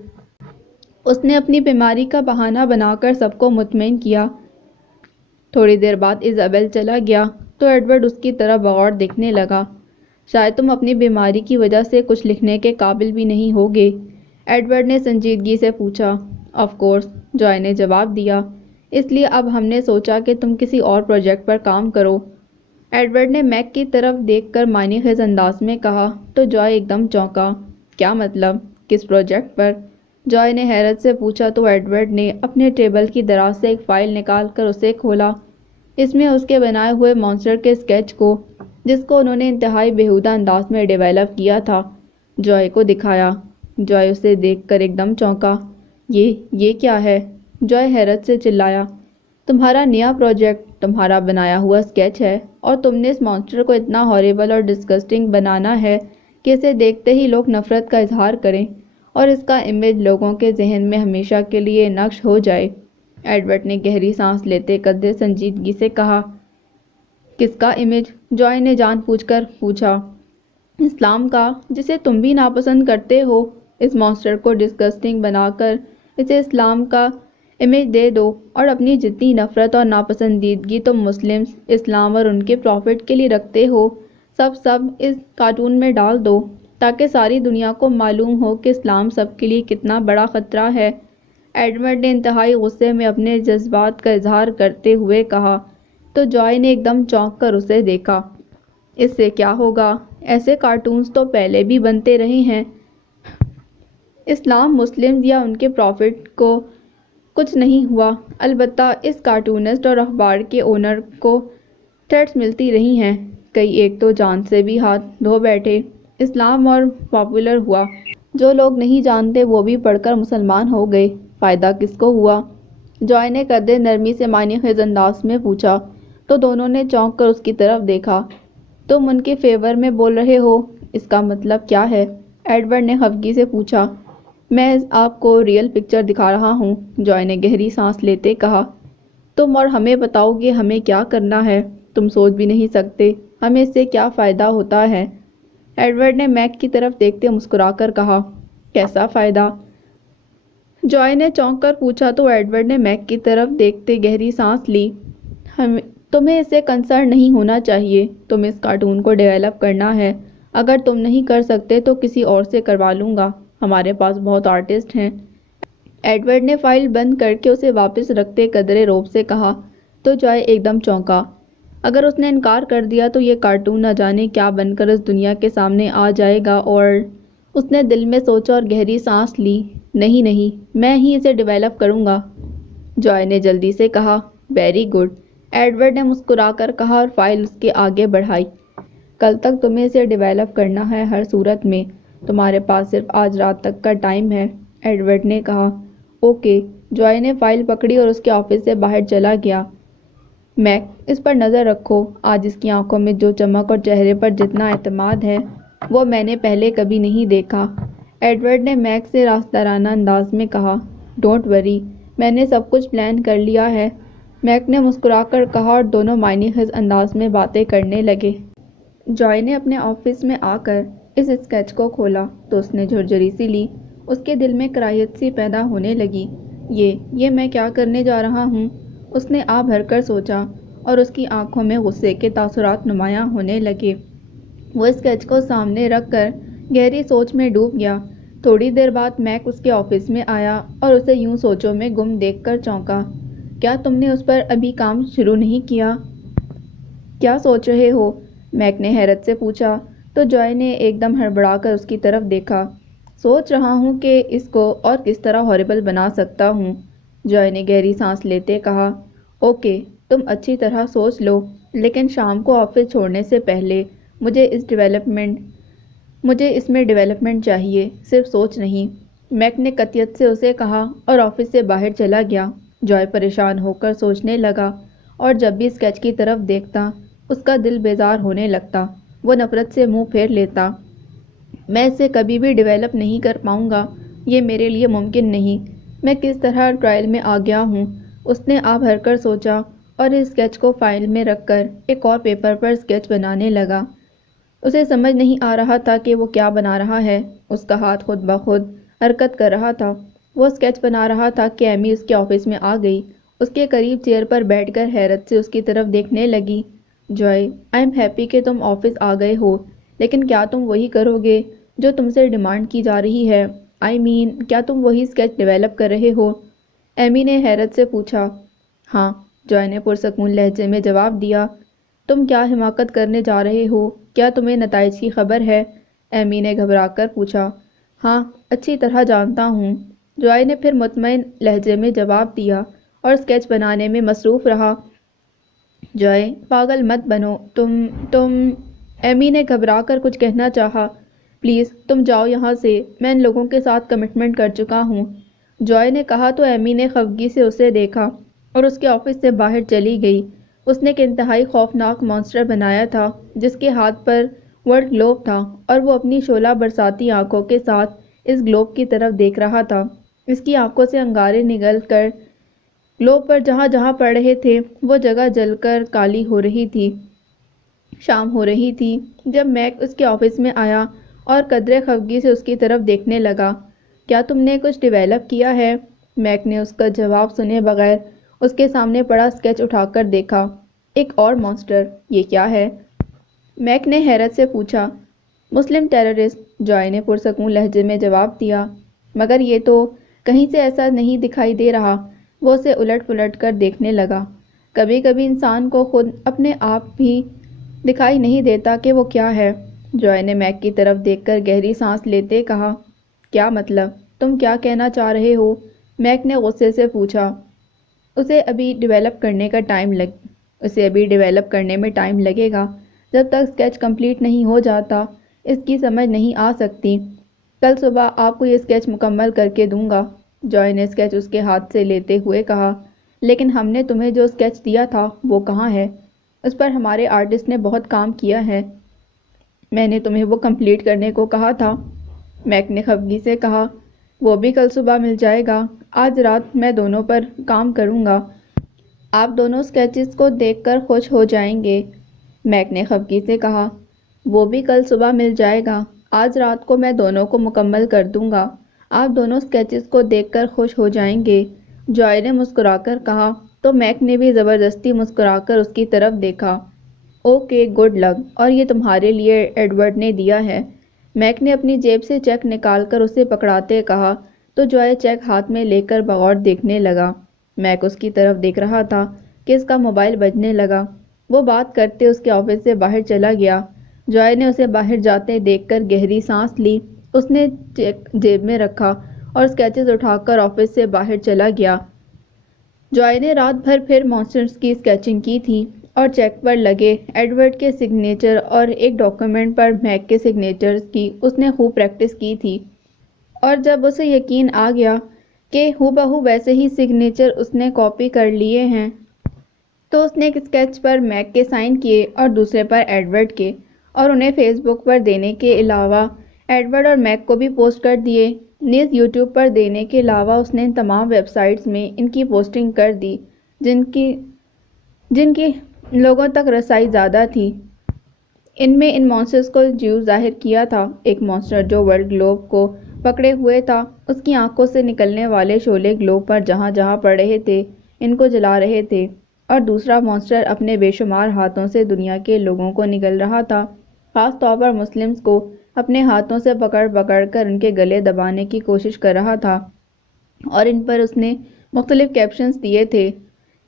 اس نے اپنی بیماری کا بہانہ بنا کر سب کو مطمئن کیا۔ تھوڑی دیر بعد ایزابیل چلا گیا تو ایڈورڈ اس کی طرف بغور دیکھنے لگا۔ شاید تم اپنی بیماری کی وجہ سے کچھ لکھنے کے قابل بھی نہیں ہوگے، ایڈورڈ نے سنجیدگی سے پوچھا۔ آف کورس، جوائے نے جواب دیا، اس لیے اب ہم نے سوچا کہ تم کسی اور پروجیکٹ پر کام کرو۔ ایڈورڈ نے میک کی طرف دیکھ کر معنی خیز انداز میں کہا تو جوائے ایک دم چونکا۔ کیا مطلب، کس پروجیکٹ پر؟ جوائے نے حیرت سے پوچھا تو ایڈورڈ نے اپنے ٹیبل کی دراز سے ایک فائل نکال کر اسے کھولا۔ اس میں اس کے بنائے ہوئے مانسٹر کے اسکیچ کو، جس کو انہوں نے انتہائی بیہودہ انداز میں ڈیولپ کیا تھا، جوائے کو دکھایا۔ جوائے اسے دیکھ کر ایک دم چونکا۔ یہ کیا ہے؟ جوائے حیرت سے چلایا۔ تمہارا نیا پروجیکٹ، تمہارا بنایا ہوا اسکیچ ہے، اور تم نے اس مانسٹر کو اتنا ہاریبل اور ڈسگسٹنگ بنانا ہے کہ اسے دیکھتے ہی لوگ نفرت کا اظہار کریں اور اس کا امیج لوگوں کے ذہن میں ہمیشہ کے لیے نقش ہو جائے۔ ایڈورڈ نے گہری سانس لیتے قدرے سنجیدگی سے کہا۔ کس کا امیج؟ جوائے نے جان بوجھ کر پوچھا۔ اسلام کا، جسے تم بھی ناپسند کرتے ہو۔ اس مانسٹر کو ڈسگسٹنگ بنا کر اسے اسلام کا امیج دے دو، اور اپنی جتنی نفرت اور ناپسندیدگی تم مسلمز، اسلام اور ان کے پروفٹ کے لیے رکھتے ہو، سب اس کارٹون میں ڈال دو، تاکہ ساری دنیا کو معلوم ہو کہ اسلام سب کے لیے کتنا بڑا خطرہ ہے۔ ایڈورڈ نے انتہائی غصے میں اپنے جذبات کا اظہار کرتے ہوئے کہا تو جوائے نے ایک دم چونک کر اسے دیکھا۔ اس سے کیا ہوگا؟ ایسے کارٹونز تو پہلے بھی بنتے رہے ہیں۔ اسلام، مسلمز یا ان کے پروفٹ کو کچھ نہیں ہوا، البتہ اس کارٹونسٹ اور اخبار کے اونر کو تھریٹس ملتی رہی ہیں، کئی ایک تو جان سے بھی ہاتھ دھو بیٹھے۔ اسلام اور پاپولر ہوا، جو لوگ نہیں جانتے وہ بھی پڑھ کر مسلمان ہو گئے، فائدہ کس کو ہوا؟ جوائے نے قدرے نرمی سے معنی خیز انداز میں پوچھا تو دونوں نے چونک کر اس کی طرف دیکھا۔ تم ان کے فیور میں بول رہے ہو، اس کا مطلب کیا ہے؟ ایڈورڈ نے خفگی سے پوچھا۔ میں آپ کو ریئل پکچر دکھا رہا ہوں، جوائے نے گہری سانس لیتے کہا۔ تم اور ہمیں بتاؤ گے ہمیں کیا کرنا ہے؟ تم سوچ بھی نہیں سکتے ہمیں اس سے کیا فائدہ ہوتا ہے۔ ایڈورڈ نے میک کی طرف دیکھتے مسکرا کر کہا۔ کیسا فائدہ؟ جوائے نے چونک کر پوچھا تو ایڈورڈ نے میک کی طرف دیکھتے گہری سانس لی۔ تمہیں اس سے کنسرن نہیں ہونا چاہیے، تم اس کارٹون کو ڈیولپ کرنا ہے، اگر تم نہیں کر سکتے تو کسی اور سے کروا لوں گا، ہمارے پاس بہت آرٹسٹ ہیں۔ ایڈورڈ نے فائل بند کر کے اسے واپس رکھتے قدرے روب سے کہا تو جوائے ایک دم چونکا۔ اگر اس نے انکار کر دیا تو یہ کارٹون نہ جانے کیا بن کر اس دنیا کے سامنے آ جائے گا، اور اس نے دل میں سوچا اور گہری سانس لی۔ نہیں، میں ہی اسے ڈیولپ کروں گا، جوائے نے جلدی سے کہا۔ ویری گڈ، ایڈورڈ نے مسکرا کر کہا اور فائل اس کے آگے بڑھائی۔ کل تک تمہیں اسے ڈیولپ کرنا ہے، ہر صورت میں تمہارے پاس صرف آج رات تک کا ٹائم ہے، ایڈورڈ نے کہا۔ اوکے، جوائے نے فائل پکڑی اور اس کے آفس سے باہر چلا گیا۔ میک، اس پر نظر رکھو، آج اس کی آنکھوں میں جو چمک اور چہرے پر جتنا اعتماد ہے، وہ میں نے پہلے کبھی نہیں دیکھا، ایڈورڈ نے میک سے راستانہ انداز میں کہا۔ ڈونٹ وری، میں نے سب کچھ پلان کر لیا ہے، میک نے مسکرا کر کہا اور دونوں معنی خیز انداز میں باتیں کرنے لگے۔ جوائے نے اپنے آفس میں آ کر اس اسکیچ کو کھولا تو اس نے جھرجھری سی لی۔ اس کے دل میں کراہیت سی پیدا ہونے لگی۔ یہ میں کیا کرنے جا رہا ہوں؟ اس نے آہ بھر کر سوچا اور اس کی آنکھوں میں غصے کے تاثرات نمایاں ہونے لگے۔ وہ اسکیچ کو سامنے رکھ کر گہری سوچ میں ڈوب گیا۔ تھوڑی دیر بعد میک اس کے آفس میں آیا اور اسے یوں سوچوں میں گم دیکھ کر چونکا۔ کیا تم نے اس پر ابھی کام شروع نہیں کیا؟ کیا سوچ رہے ہو؟ میک نے حیرت سے پوچھا تو جوائے نے ایک دم ہڑبڑا کر اس کی طرف دیکھا۔ سوچ رہا ہوں کہ اس کو اور کس طرح ہارریبل بنا سکتا ہوں، جوائے نے گہری سانس لیتے کہا۔ اوکے، تم اچھی طرح سوچ لو، لیکن شام کو آفس چھوڑنے سے پہلے مجھے اس میں ڈیولپمنٹ چاہیے، صرف سوچ نہیں، میک نے قطعیت سے اسے کہا اور آفس سے باہر چلا گیا۔ جوائے پریشان ہو کر سوچنے لگا اور جب بھی اسکیچ کی طرف دیکھتا اس کا دل بیزار ہونے لگتا۔ وہ نفرت سے منہ پھیر لیتا۔ میں اسے کبھی بھی ڈیولپ نہیں کر پاؤں گا، یہ میرے لیے ممکن نہیں، میں کس طرح ٹرائل میں آ گیا ہوں۔ اس نے آہ بھر کر سوچا اور اس اسکیچ کو فائل میں رکھ کر ایک اور پیپر پر اسکیچ بنانے لگا۔ اسے سمجھ نہیں آ رہا تھا کہ وہ کیا بنا رہا ہے، اس کا ہاتھ خود بخود حرکت کر رہا تھا۔ وہ اسکیچ بنا رہا تھا کہ ایمی اس کے آفس میں آ گئی، اس کے قریب چیئر پر بیٹھ کر حیرت سے اس کی طرف دیکھنے لگی۔ جوائے، آئی ایم ہیپی کہ تم آفس آ گئے ہو، لیکن کیا تم وہی کرو گے جو تم سے ڈیمانڈ کی جا رہی ہے؟ کیا تم وہی اسکیچ ڈیولپ کر رہے ہو؟ ایمی نے حیرت سے پوچھا۔ ہاں، جوائے نے پرسکون لہجے میں جواب دیا۔ تم کیا حماقت کرنے جا رہے ہو؟ کیا تمہیں نتائج کی خبر ہے؟ ایمی نے گھبرا کر پوچھا۔ ہاں، اچھی طرح جانتا ہوں، جوائے نے پھر مطمئن لہجے میں جواب دیا اور اسکیچ بنانے میں مصروف رہا۔ جوائے، پاگل مت بنو، تم ایمی نے گھبرا کر کچھ کہنا چاہا۔ پلیز تم جاؤ یہاں سے، میں ان لوگوں کے ساتھ کمٹمنٹ کر چکا ہوں، جوائے نے کہا تو ایمی نے خفگی سے اسے دیکھا اور اس کے آفس سے باہر چلی گئی۔ اس نے ایک انتہائی خوفناک مانسٹر بنایا تھا جس کے ہاتھ پر ورلڈ گلوب تھا اور وہ اپنی شعلہ برساتی آنکھوں کے ساتھ اس گلوب کی طرف دیکھ رہا تھا۔ اس کی آنکھوں سے انگارے نگل کر گلوب پر جہاں جہاں پڑ رہے تھے وہ جگہ جل کر کالی ہو رہی تھی۔ شام ہو رہی تھی جب میک اس کے آفس میں آیا اور قدرے خفگی سے اس کی طرف دیکھنے لگا۔ کیا تم نے کچھ ڈیولپ کیا ہے؟ میک نے اس کا جواب سنے بغیر اس کے سامنے پڑا اسکیچ اٹھا کر دیکھا۔ ایک اور مانسٹر؟ یہ کیا ہے؟ میک نے حیرت سے پوچھا۔ مسلم ٹیررسٹ، جوائے نے پرسکون لہجے میں جواب دیا۔ مگر یہ تو کہیں سے ایسا نہیں دکھائی دے رہا۔ وہ اسے الٹ پلٹ کر دیکھنے لگا۔ کبھی کبھی انسان کو خود اپنے آپ بھی دکھائی نہیں دیتا کہ وہ کیا ہے، جوائے نے میک کی طرف دیکھ کر گہری سانس لیتے کہا۔ کیا مطلب؟ تم کیا کہنا چاہ رہے ہو؟ میک نے غصے سے پوچھا۔ اسے ابھی ڈیولپ کرنے میں ٹائم لگے گا، جب تک اسکیچ کمپلیٹ نہیں ہو جاتا اس کی سمجھ نہیں آ سکتی۔ کل صبح آپ کو یہ اسکیچ مکمل کر کے دوں گا، جوائے نے اسکیچ اس کے ہاتھ سے لیتے ہوئے کہا۔ لیکن ہم نے تمہیں جو اسکیچ دیا تھا وہ کہاں ہے؟ اس پر ہمارے آرٹسٹ نے بہت کام کیا ہے، میں نے تمہیں وہ کمپلیٹ کرنے کو کہا تھا، میک نے خفگی سے کہا۔ وہ بھی کل صبح مل جائے گا، آج رات میں دونوں پر کام کروں گا، آپ دونوں اسکیچز کو دیکھ کر خوش ہو جائیں گے، میک نے خفگی سے کہا۔ وہ بھی کل صبح مل جائے گا، آج رات کو میں دونوں کو مکمل کر دوں گا، آپ دونوں اسکیچز کو دیکھ کر خوش ہو جائیں گے، جوائے نے مسکرا کر کہا تو میک نے بھی زبردستی مسکرا کر اس کی طرف دیکھا۔ اوکے، گڈ لک، اور یہ تمہارے لیے ایڈورڈ نے دیا ہے، میک نے اپنی جیب سے چیک نکال کر اسے پکڑاتے کہا تو جوائے چیک ہاتھ میں لے کر بغور دیکھنے لگا۔ میک اس کی طرف دیکھ رہا تھا کہ اس کا موبائل بجنے لگا۔ وہ بات کرتے اس کے آفس سے باہر چلا گیا۔ جوائے نے اسے باہر جاتے دیکھ کر گہری سانس لی، اس نے چیک جیب میں رکھا اور اسکیچز اٹھا کر آفس سے باہر چلا گیا۔ جوائے نے رات بھر پھر مانسٹرز کی اسکیچنگ کی تھی اور چیک پر لگے ایڈورڈ کے سگنیچر اور ایک ڈاکیومنٹ پر میک کے سگنیچرز کی اس نے خوب پریکٹس کی تھی، اور جب اسے یقین آ گیا کہ ہو بہو ویسے ہی سگنیچر اس نے کاپی کر لیے ہیں تو اس نے ایک اسکیچ پر میک کے سائن کیے اور دوسرے پر ایڈورڈ کے، اور انہیں فیس بک پر دینے کے علاوہ ایڈورڈ اور میک کو بھی پوسٹ کر دیے۔ نیز یوٹیوب پر دینے کے علاوہ اس نے تمام ویب سائٹس میں ان کی پوسٹنگ کر دی جن کی لوگوں تک رسائی زیادہ تھی۔ ان میں ان مانسٹرز کو جیو ظاہر کیا تھا۔ ایک مانسٹر جو ورلڈ گلوب کو پکڑے ہوئے تھا، اس کی آنکھوں سے نکلنے والے شعلے گلوب پر جہاں جہاں پڑ رہے تھے ان کو جلا رہے تھے، اور دوسرا مانسٹر اپنے بے شمار ہاتھوں سے دنیا کے لوگوں کو نگل رہا تھا، خاص طور پر مسلمز کو اپنے ہاتھوں سے پکڑ پکڑ کر ان کے گلے دبانے کی کوشش کر رہا تھا، اور ان پر اس نے مختلف کیپشنز دیے تھے،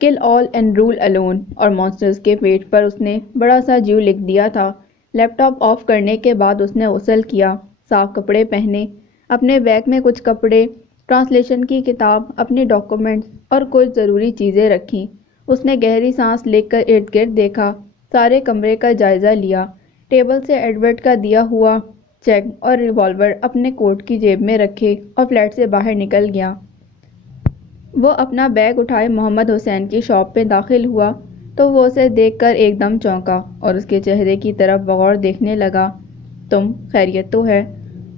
کل آل اینڈ رول الون، اور مانسٹرز کے پیٹ پر اس نے بڑا سا جیو لکھ دیا تھا۔ لیپ ٹاپ آف کرنے کے بعد اس نے غسل کیا، صاف کپڑے پہنے، اپنے بیگ میں کچھ کپڑے، ٹرانسلیشن کی کتاب، اپنی ڈاکومنٹس اور کچھ ضروری چیزیں رکھیں۔ اس نے گہری سانس لے کر ارد گرد دیکھا، سارے کمرے کا جائزہ لیا، ٹیبل سے ایڈورڈ کا دیا ہوا چیک اور ریوالور اپنے کوٹ کی جیب میں رکھے اور فلیٹ سے باہر نکل گیا۔ وہ اپنا بیگ اٹھائے محمد حسین کی شاپ پہ داخل ہوا تو وہ اسے دیکھ کر ایک دم چونکا اور اس کے چہرے کی طرف بغور دیکھنے لگا۔ تم خیریت تو ہے؟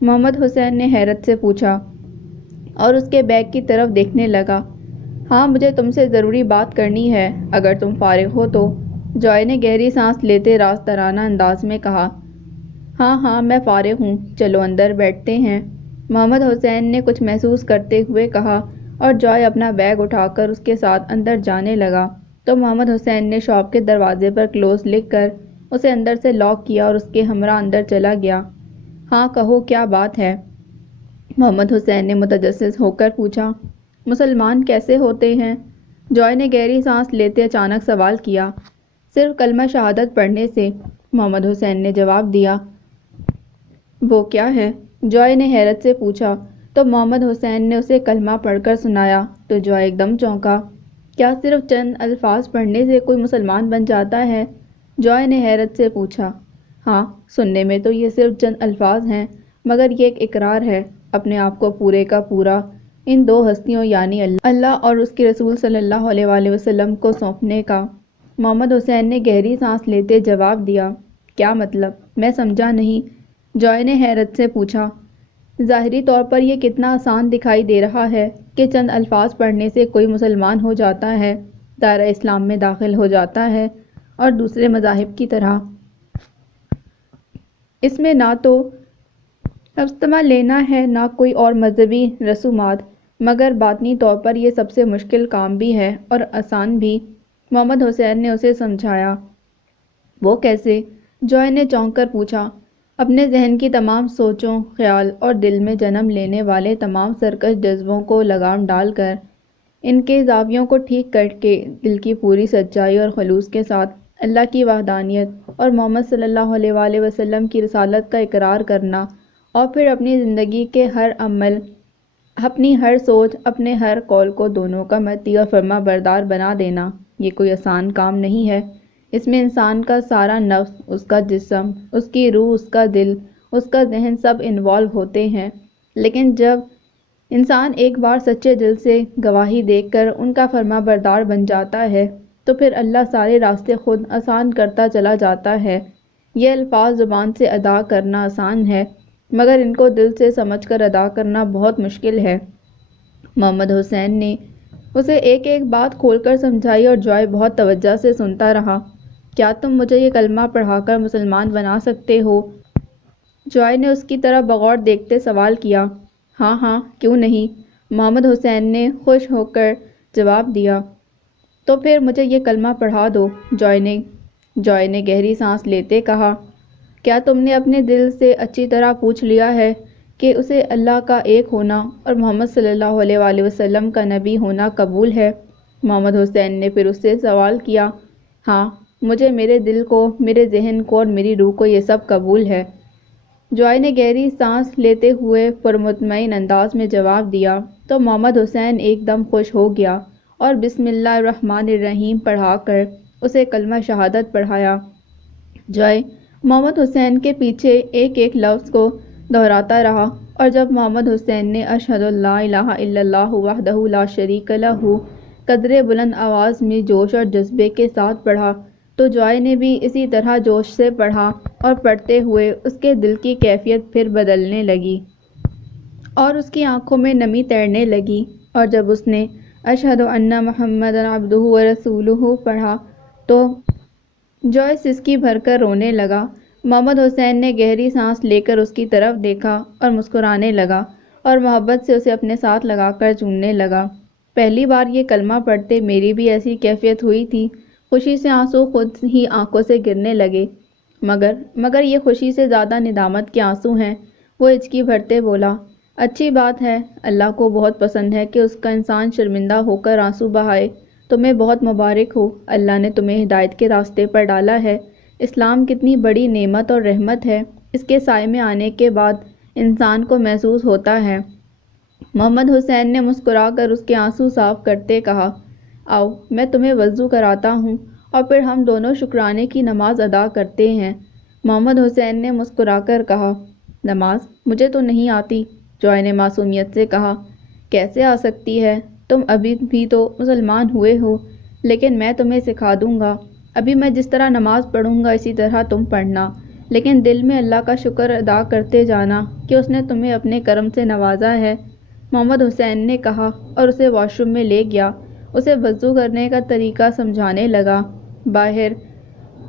محمد حسین نے حیرت سے پوچھا اور اس کے بیگ کی طرف دیکھنے لگا۔ ہاں، مجھے تم سے ضروری بات کرنی ہے، اگر تم فارغ ہو تو، جوائے نے گہری سانس لیتے رازدارانہ انداز میں کہا۔ ہاں میں فارغ ہوں، چلو اندر بیٹھتے ہیں، محمد حسین نے کچھ محسوس کرتے ہوئے کہا، اور جوائے اپنا بیگ اٹھا کر اس کے ساتھ اندر جانے لگا تو محمد حسین نے شاپ کے دروازے پر کلوز لکھ کر اسے اندر سے لاک کیا اور اس کے ہمراہ اندر چلا گیا۔ ہاں کہو، کیا بات ہے؟ محمد حسین نے متجسس ہو کر پوچھا۔ مسلمان کیسے ہوتے ہیں؟ جوائے نے گہری سانس لیتے اچانک سوال کیا۔ صرف کلمہ شہادت پڑھنے سے، محمد حسین نے جواب دیا۔ وہ کیا ہے؟ جوائے نے حیرت سے پوچھا تو محمد حسین نے اسے کلمہ پڑھ کر سنایا تو جوائے ایک دم چونکا۔ کیا صرف چند الفاظ پڑھنے سے کوئی مسلمان بن جاتا ہے؟ جوائے نے حیرت سے پوچھا۔ ہاں، سننے میں تو یہ صرف چند الفاظ ہیں، مگر یہ ایک اقرار ہے اپنے آپ کو پورے کا پورا ان دو ہستیوں یعنی اللہ اور اس کے رسول صلی اللہ علیہ وآلہ وسلم کو سونپنے کا۔ محمد حسین نے گہری سانس لیتے جواب دیا۔ کیا مطلب؟ میں سمجھا نہیں، جوائے نے حیرت سے پوچھا۔ ظاہری طور پر یہ کتنا آسان دکھائی دے رہا ہے کہ چند الفاظ پڑھنے سے کوئی مسلمان ہو جاتا ہے، دائرہ اسلام میں داخل ہو جاتا ہے، اور دوسرے مذاہب کی طرح اس میں نہ تو اجتماع لینا ہے نہ کوئی اور مذہبی رسومات، مگر باطنی طور پر یہ سب سے مشکل کام بھی ہے اور آسان بھی، محمد حسین نے اسے سمجھایا۔ وہ کیسے؟ جوائے نے چونک کر پوچھا۔ اپنے ذہن کی تمام سوچوں، خیال اور دل میں جنم لینے والے تمام سرکش جذبوں کو لگام ڈال کر، ان کے زاویوں کو ٹھیک کر کے دل کی پوری سچائی اور خلوص کے ساتھ اللہ کی وحدانیت اور محمد صلی اللہ علیہ وآلہ وسلم کی رسالت کا اقرار کرنا، اور پھر اپنی زندگی کے ہر عمل، اپنی ہر سوچ، اپنے ہر قول کو دونوں کا مطیع اور فرما بردار بنا دینا، یہ کوئی آسان کام نہیں ہے۔ اس میں انسان کا سارا نفس، اس کا جسم، اس کی روح، اس کا دل، اس کا ذہن سب انوالو ہوتے ہیں، لیکن جب انسان ایک بار سچے دل سے گواہی دے کر ان کا فرما بردار بن جاتا ہے تو پھر اللہ سارے راستے خود آسان کرتا چلا جاتا ہے۔ یہ الفاظ زبان سے ادا کرنا آسان ہے، مگر ان کو دل سے سمجھ کر ادا کرنا بہت مشکل ہے۔ محمد حسین نے اسے ایک ایک بات کھول کر سمجھائی اور جوائے بہت توجہ سے سنتا رہا۔ کیا تم مجھے یہ کلمہ پڑھا کر مسلمان بنا سکتے ہو؟ جوائے نے اس کی طرف بغور دیکھتے سوال کیا۔ ہاں، کیوں نہیں؟ محمد حسین نے خوش ہو کر جواب دیا۔ تو پھر مجھے یہ کلمہ پڑھا دو، جوائے نے گہری سانس لیتے کہا۔ کیا تم نے اپنے دل سے اچھی طرح پوچھ لیا ہے کہ اسے اللہ کا ایک ہونا اور محمد صلی اللہ علیہ وآلہ وسلم کا نبی ہونا قبول ہے؟ محمد حسین نے پھر اس سے سوال کیا۔ ہاں، مجھے میرے دل کو، میرے ذہن کو اور میری روح کو یہ سب قبول ہے، جوائے نے گہری سانس لیتے ہوئے پرمطمئن انداز میں جواب دیا تو محمد حسین ایک دم خوش ہو گیا اور بسم اللہ الرحمن الرحیم پڑھا کر اسے کلمہ شہادت پڑھایا۔ جوائے محمد حسین کے پیچھے ایک ایک لفظ کو دہراتا رہا، اور جب محمد حسین نے اشہد اللہ الہ الا اللہ وحدہ لا شریک لہ قدرے بلند آواز میں جوش اور جذبے کے ساتھ پڑھا تو جوائے نے بھی اسی طرح جوش سے پڑھا اور پڑھتے ہوئے اس کے دل کی کیفیت پھر بدلنے لگی اور اس کی آنکھوں میں نمی تیرنے لگی، اور جب اس نے اشہد ان محمد عبدہ ورسولہ پڑھا تو جوائے سسکی بھر کر رونے لگا۔ محمد حسین نے گہری سانس لے کر اس کی طرف دیکھا اور مسکرانے لگا اور محبت سے اسے اپنے ساتھ لگا کر چومنے لگا۔ پہلی بار یہ کلمہ پڑھتے میری بھی ایسی کیفیت ہوئی تھی، خوشی سے آنسو خود ہی آنکھوں سے گرنے لگے، مگر یہ خوشی سے زیادہ ندامت کے آنسو ہیں۔ وہ ہچکی بھرتے بولا، اچھی بات ہے، اللہ کو بہت پسند ہے کہ اس کا انسان شرمندہ ہو کر آنسو بہائے۔ تمہیں بہت مبارک ہو، اللہ نے تمہیں ہدایت کے راستے پر ڈالا ہے۔ اسلام کتنی بڑی نعمت اور رحمت ہے، اس کے سائے میں آنے کے بعد انسان کو محسوس ہوتا ہے۔ محمد حسین نے مسکرا کر اس کے آنسو صاف کرتے کہا، آؤ میں تمہیں وضو کراتا ہوں اور پھر ہم دونوں شکرانے کی نماز ادا کرتے ہیں۔ محمد حسین نے مسکرا کر کہا، نماز مجھے تو نہیں آتی۔ جوائے نے معصومیت سے کہا، کیسے آ سکتی ہے، تم ابھی بھی تو مسلمان ہوئے ہو، لیکن میں تمہیں سکھا دوں گا۔ ابھی میں جس طرح نماز پڑھوں گا اسی طرح تم پڑھنا، لیکن دل میں اللہ کا شکر ادا کرتے جانا کہ اس نے تمہیں اپنے کرم سے نوازا ہے۔ محمد حسین نے کہا اور اسے واش روم میں لے گیا، اسے وضو کرنے کا طریقہ سمجھانے لگا۔ باہر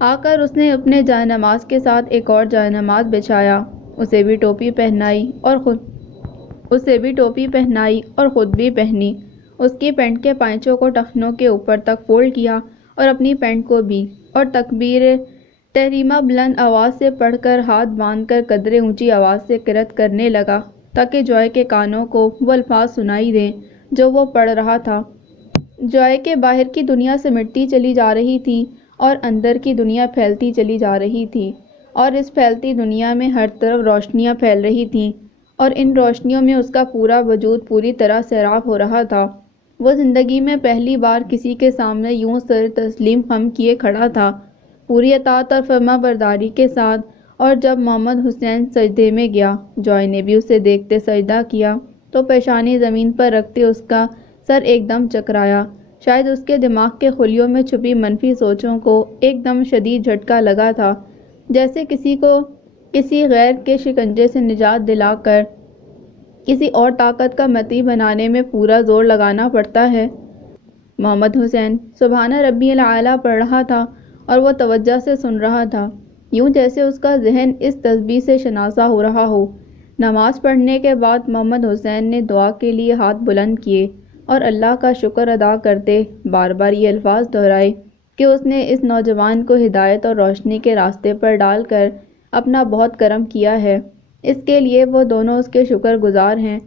آ کر اس نے اپنے جائے نماز کے ساتھ ایک اور جائے نماز بچھایا، اسے بھی ٹوپی پہنائی اور خود بھی پہنی۔ اس کی پینٹ کے پائچوں کو ٹخنوں کے اوپر تک فولڈ کیا اور اپنی پینٹ کو بھی، اور تکبیر تحریمہ بلند آواز سے پڑھ کر ہاتھ باندھ کر قدرے اونچی آواز سے قرأت کرنے لگا تاکہ جوائے کے کانوں کو وہ الفاظ سنائی دیں جو وہ پڑھ رہا تھا۔ جوائے کے باہر کی دنیا سمٹتی چلی جا رہی تھی اور اندر کی دنیا پھیلتی چلی جا رہی تھی، اور اس پھیلتی دنیا میں ہر طرف روشنیاں پھیل رہی تھیں، اور ان روشنیوں میں اس کا پورا وجود پوری طرح سیراب ہو رہا تھا۔ وہ زندگی میں پہلی بار کسی کے سامنے یوں سر تسلیم خم کیے کھڑا تھا، پوری اطاعت اور فرما برداری کے ساتھ۔ اور جب محمد حسین سجدے میں گیا، جوائے نے بھی اسے دیکھتے سجدہ کیا تو پیشانی زمین پر رکھتے اس کا سر ایک دم چکرایا، شاید اس کے دماغ کے خلیوں میں چھپی منفی سوچوں کو ایک دم شدید جھٹکا لگا تھا، جیسے کسی کو کسی غیر کے شکنجے سے نجات دلا کر کسی اور طاقت کا مطیع بنانے میں پورا زور لگانا پڑتا ہے۔ محمد حسین سبحان ربی الاعلیٰ پڑھ رہا تھا اور وہ توجہ سے سن رہا تھا، یوں جیسے اس کا ذہن اس تسبیح سے شناسا ہو رہا ہو۔ نماز پڑھنے کے بعد محمد حسین نے دعا کے لیے ہاتھ بلند کیے اور اللہ کا شکر ادا کرتے بار بار یہ الفاظ دہرائے کہ اس نے اس نوجوان کو ہدایت اور روشنی کے راستے پر ڈال کر اپنا بہت کرم کیا ہے، اس کے لیے وہ دونوں اس کے شکر گزار ہیں۔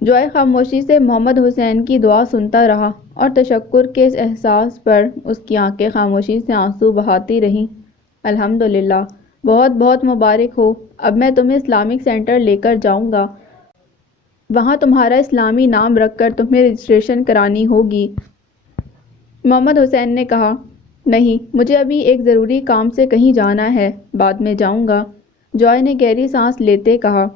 جوائے خاموشی سے محمد حسین کی دعا سنتا رہا اور تشکر کے اس احساس پر اس کی آنکھیں خاموشی سے آنسو بہاتی رہیں۔ الحمدللہ، بہت بہت مبارک ہو، اب میں تمہیں اسلامک سینٹر لے کر جاؤں گا، وہاں تمہارا اسلامی نام رکھ کر تمہیں رجسٹریشن کرانی ہوگی۔ محمد حسین نے کہا، نہیں، مجھے ابھی ایک ضروری کام سے کہیں جانا ہے، بعد میں جاؤں گا۔ جوائے نے گہری سانس لیتے کہا،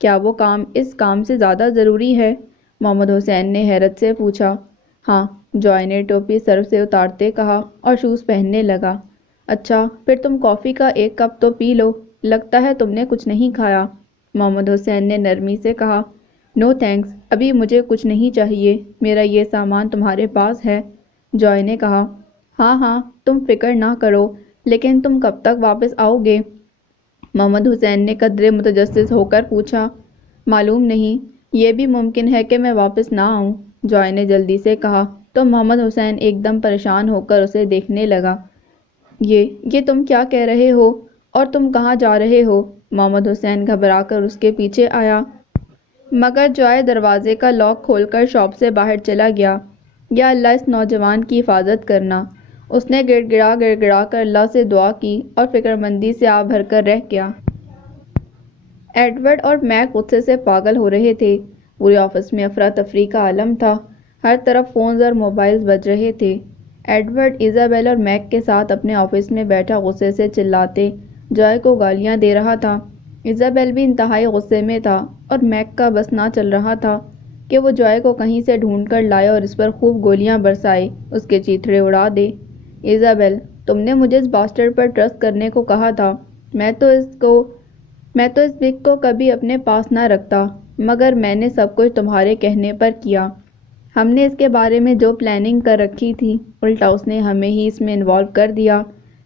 کیا وہ کام اس کام سے زیادہ ضروری ہے؟ محمد حسین نے حیرت سے پوچھا۔ ہاں، جوائے نے ٹوپی سر سے اتارتے کہا اور شوز پہننے لگا۔ اچھا، پھر تم کافی کا ایک کپ تو پی لو، لگتا ہے تم نے کچھ نہیں کھایا۔ محمد حسین نے نرمی سے کہا، نو تھینکس، ابھی مجھے کچھ نہیں چاہیے، میرا یہ سامان تمہارے پاس ہے۔ جوائے نے کہا، ہاں ہاں، تم فکر نہ کرو، لیکن تم کب تک واپس آؤ گے؟ محمد حسین نے قدرے متجسس ہو کر پوچھا۔ معلوم نہیں، یہ بھی ممکن ہے کہ میں واپس نہ آؤں، جوائے نے جلدی سے کہا تو محمد حسین ایک دم پریشان ہو کر اسے دیکھنے لگا۔ یہ تم کیا کہہ رہے ہو اور تم کہاں جا رہے ہو؟ محمد حسین گھبرا کر اس کے پیچھے آیا، مگر جوائے دروازے کا لاک کھول کر شاپ سے باہر چلا گیا۔ یا اللہ اس نوجوان کی حفاظت کرنا، اس نے گڑ گڑا کر اللہ سے دعا کی اور فکر مندی سے آہ بھر کر رہ گیا۔ ایڈورڈ اور میک غصے سے پاگل ہو رہے تھے، پورے آفس میں افراتفری کا عالم تھا، ہر طرف فونز اور موبائلز بج رہے تھے۔ ایڈورڈ ایزابیل اور میک کے ساتھ اپنے آفس میں بیٹھا غصے سے چلاتے جوائے کو گالیاں دے رہا تھا۔ ایزابیل بھی انتہائی غصے میں تھا اور میک کا بس نہ چل رہا تھا کہ وہ جوائے کو کہیں سے ڈھونڈ کر لائے اور اس پر خوب گولیاں برسائے، اس کے چیتھڑے اڑا دے۔ ایزابیل، تم نے مجھے اس باسٹرڈ پر ٹرسٹ کرنے کو کہا تھا۔ میں تو اس وک کو کبھی اپنے پاس نہ رکھتا، مگر میں نے سب کچھ تمہارے کہنے پر کیا۔ ہم نے اس کے بارے میں جو پلاننگ کر رکھی تھی، الٹا اس نے ہمیں ہی اس میں انوالو کر دیا۔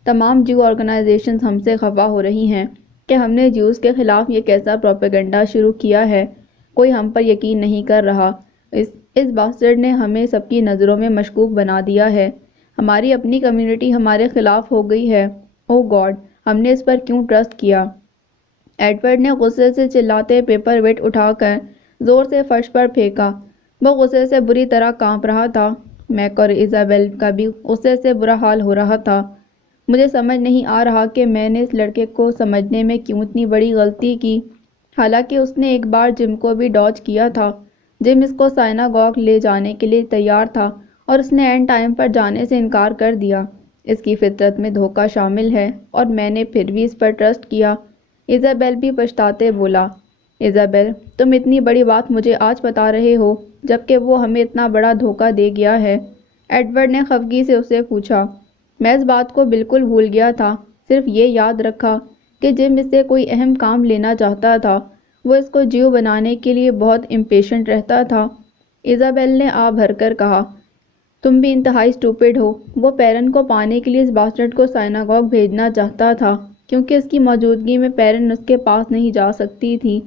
تمام جو آرگنائزیشنز ہم سے خفا ہو رہی ہیں کہ ہم نے جیوز کے خلاف یہ کیسا پروپیگنڈا شروع کیا ہے۔ کوئی ہم پر یقین نہیں کر رہا۔ اس باسٹرڈ نے ہمیں سب کی نظروں میں مشکوک بنا دیا ہے۔ ہماری اپنی کمیونٹی ہمارے خلاف ہو گئی ہے۔ اوہ گاڈ، ہم نے اس پر کیوں ٹرسٹ کیا؟ ایڈورڈ نے غصے سے چلاتے پیپر ویٹ اٹھا کر زور سے فرش پر پھینکا۔ وہ غصے سے بری طرح کانپ رہا تھا۔ میک اور ایزابیل کا بھی غصے سے برا حال ہو رہا تھا۔ مجھے سمجھ نہیں آ رہا کہ میں نے اس لڑکے کو سمجھنے میں کیوں اتنی بڑی غلطی کی۔ حالانکہ اس نے ایک بار جم کو بھی ڈاج کیا تھا۔ جم اس کو سائناگوگ لے جانے کے لیے تیار تھا اور اس نے اینڈ ٹائم پر جانے سے انکار کر دیا۔ اس کی فطرت میں دھوکہ شامل ہے اور میں نے پھر بھی اس پر ٹرسٹ کیا۔ ایزابیل بھی پچھتاتے بولا، ایزابیل، تم اتنی بڑی بات مجھے آج بتا رہے ہو جبکہ وہ ہمیں اتنا بڑا دھوکہ دے گیا ہے۔ ایڈورڈ نے خفگی سے اسے پوچھا۔ میں اس بات کو بالکل بھول گیا تھا، صرف یہ یاد رکھا کہ جم اس سے کوئی اہم کام لینا چاہتا تھا۔ وہ اس کو جیو بنانے کے لیے بہت امپیشنٹ رہتا تھا۔ ایزابیل نے آ بھر کر کہا، تم بھی انتہائی اسٹوپڈ ہو۔ وہ پیرن کو پانے کے لیے اس باسٹرڈ کو سائناگوگ بھیجنا چاہتا تھا کیونکہ اس کی موجودگی میں پیرن اس کے پاس نہیں جا سکتی تھی۔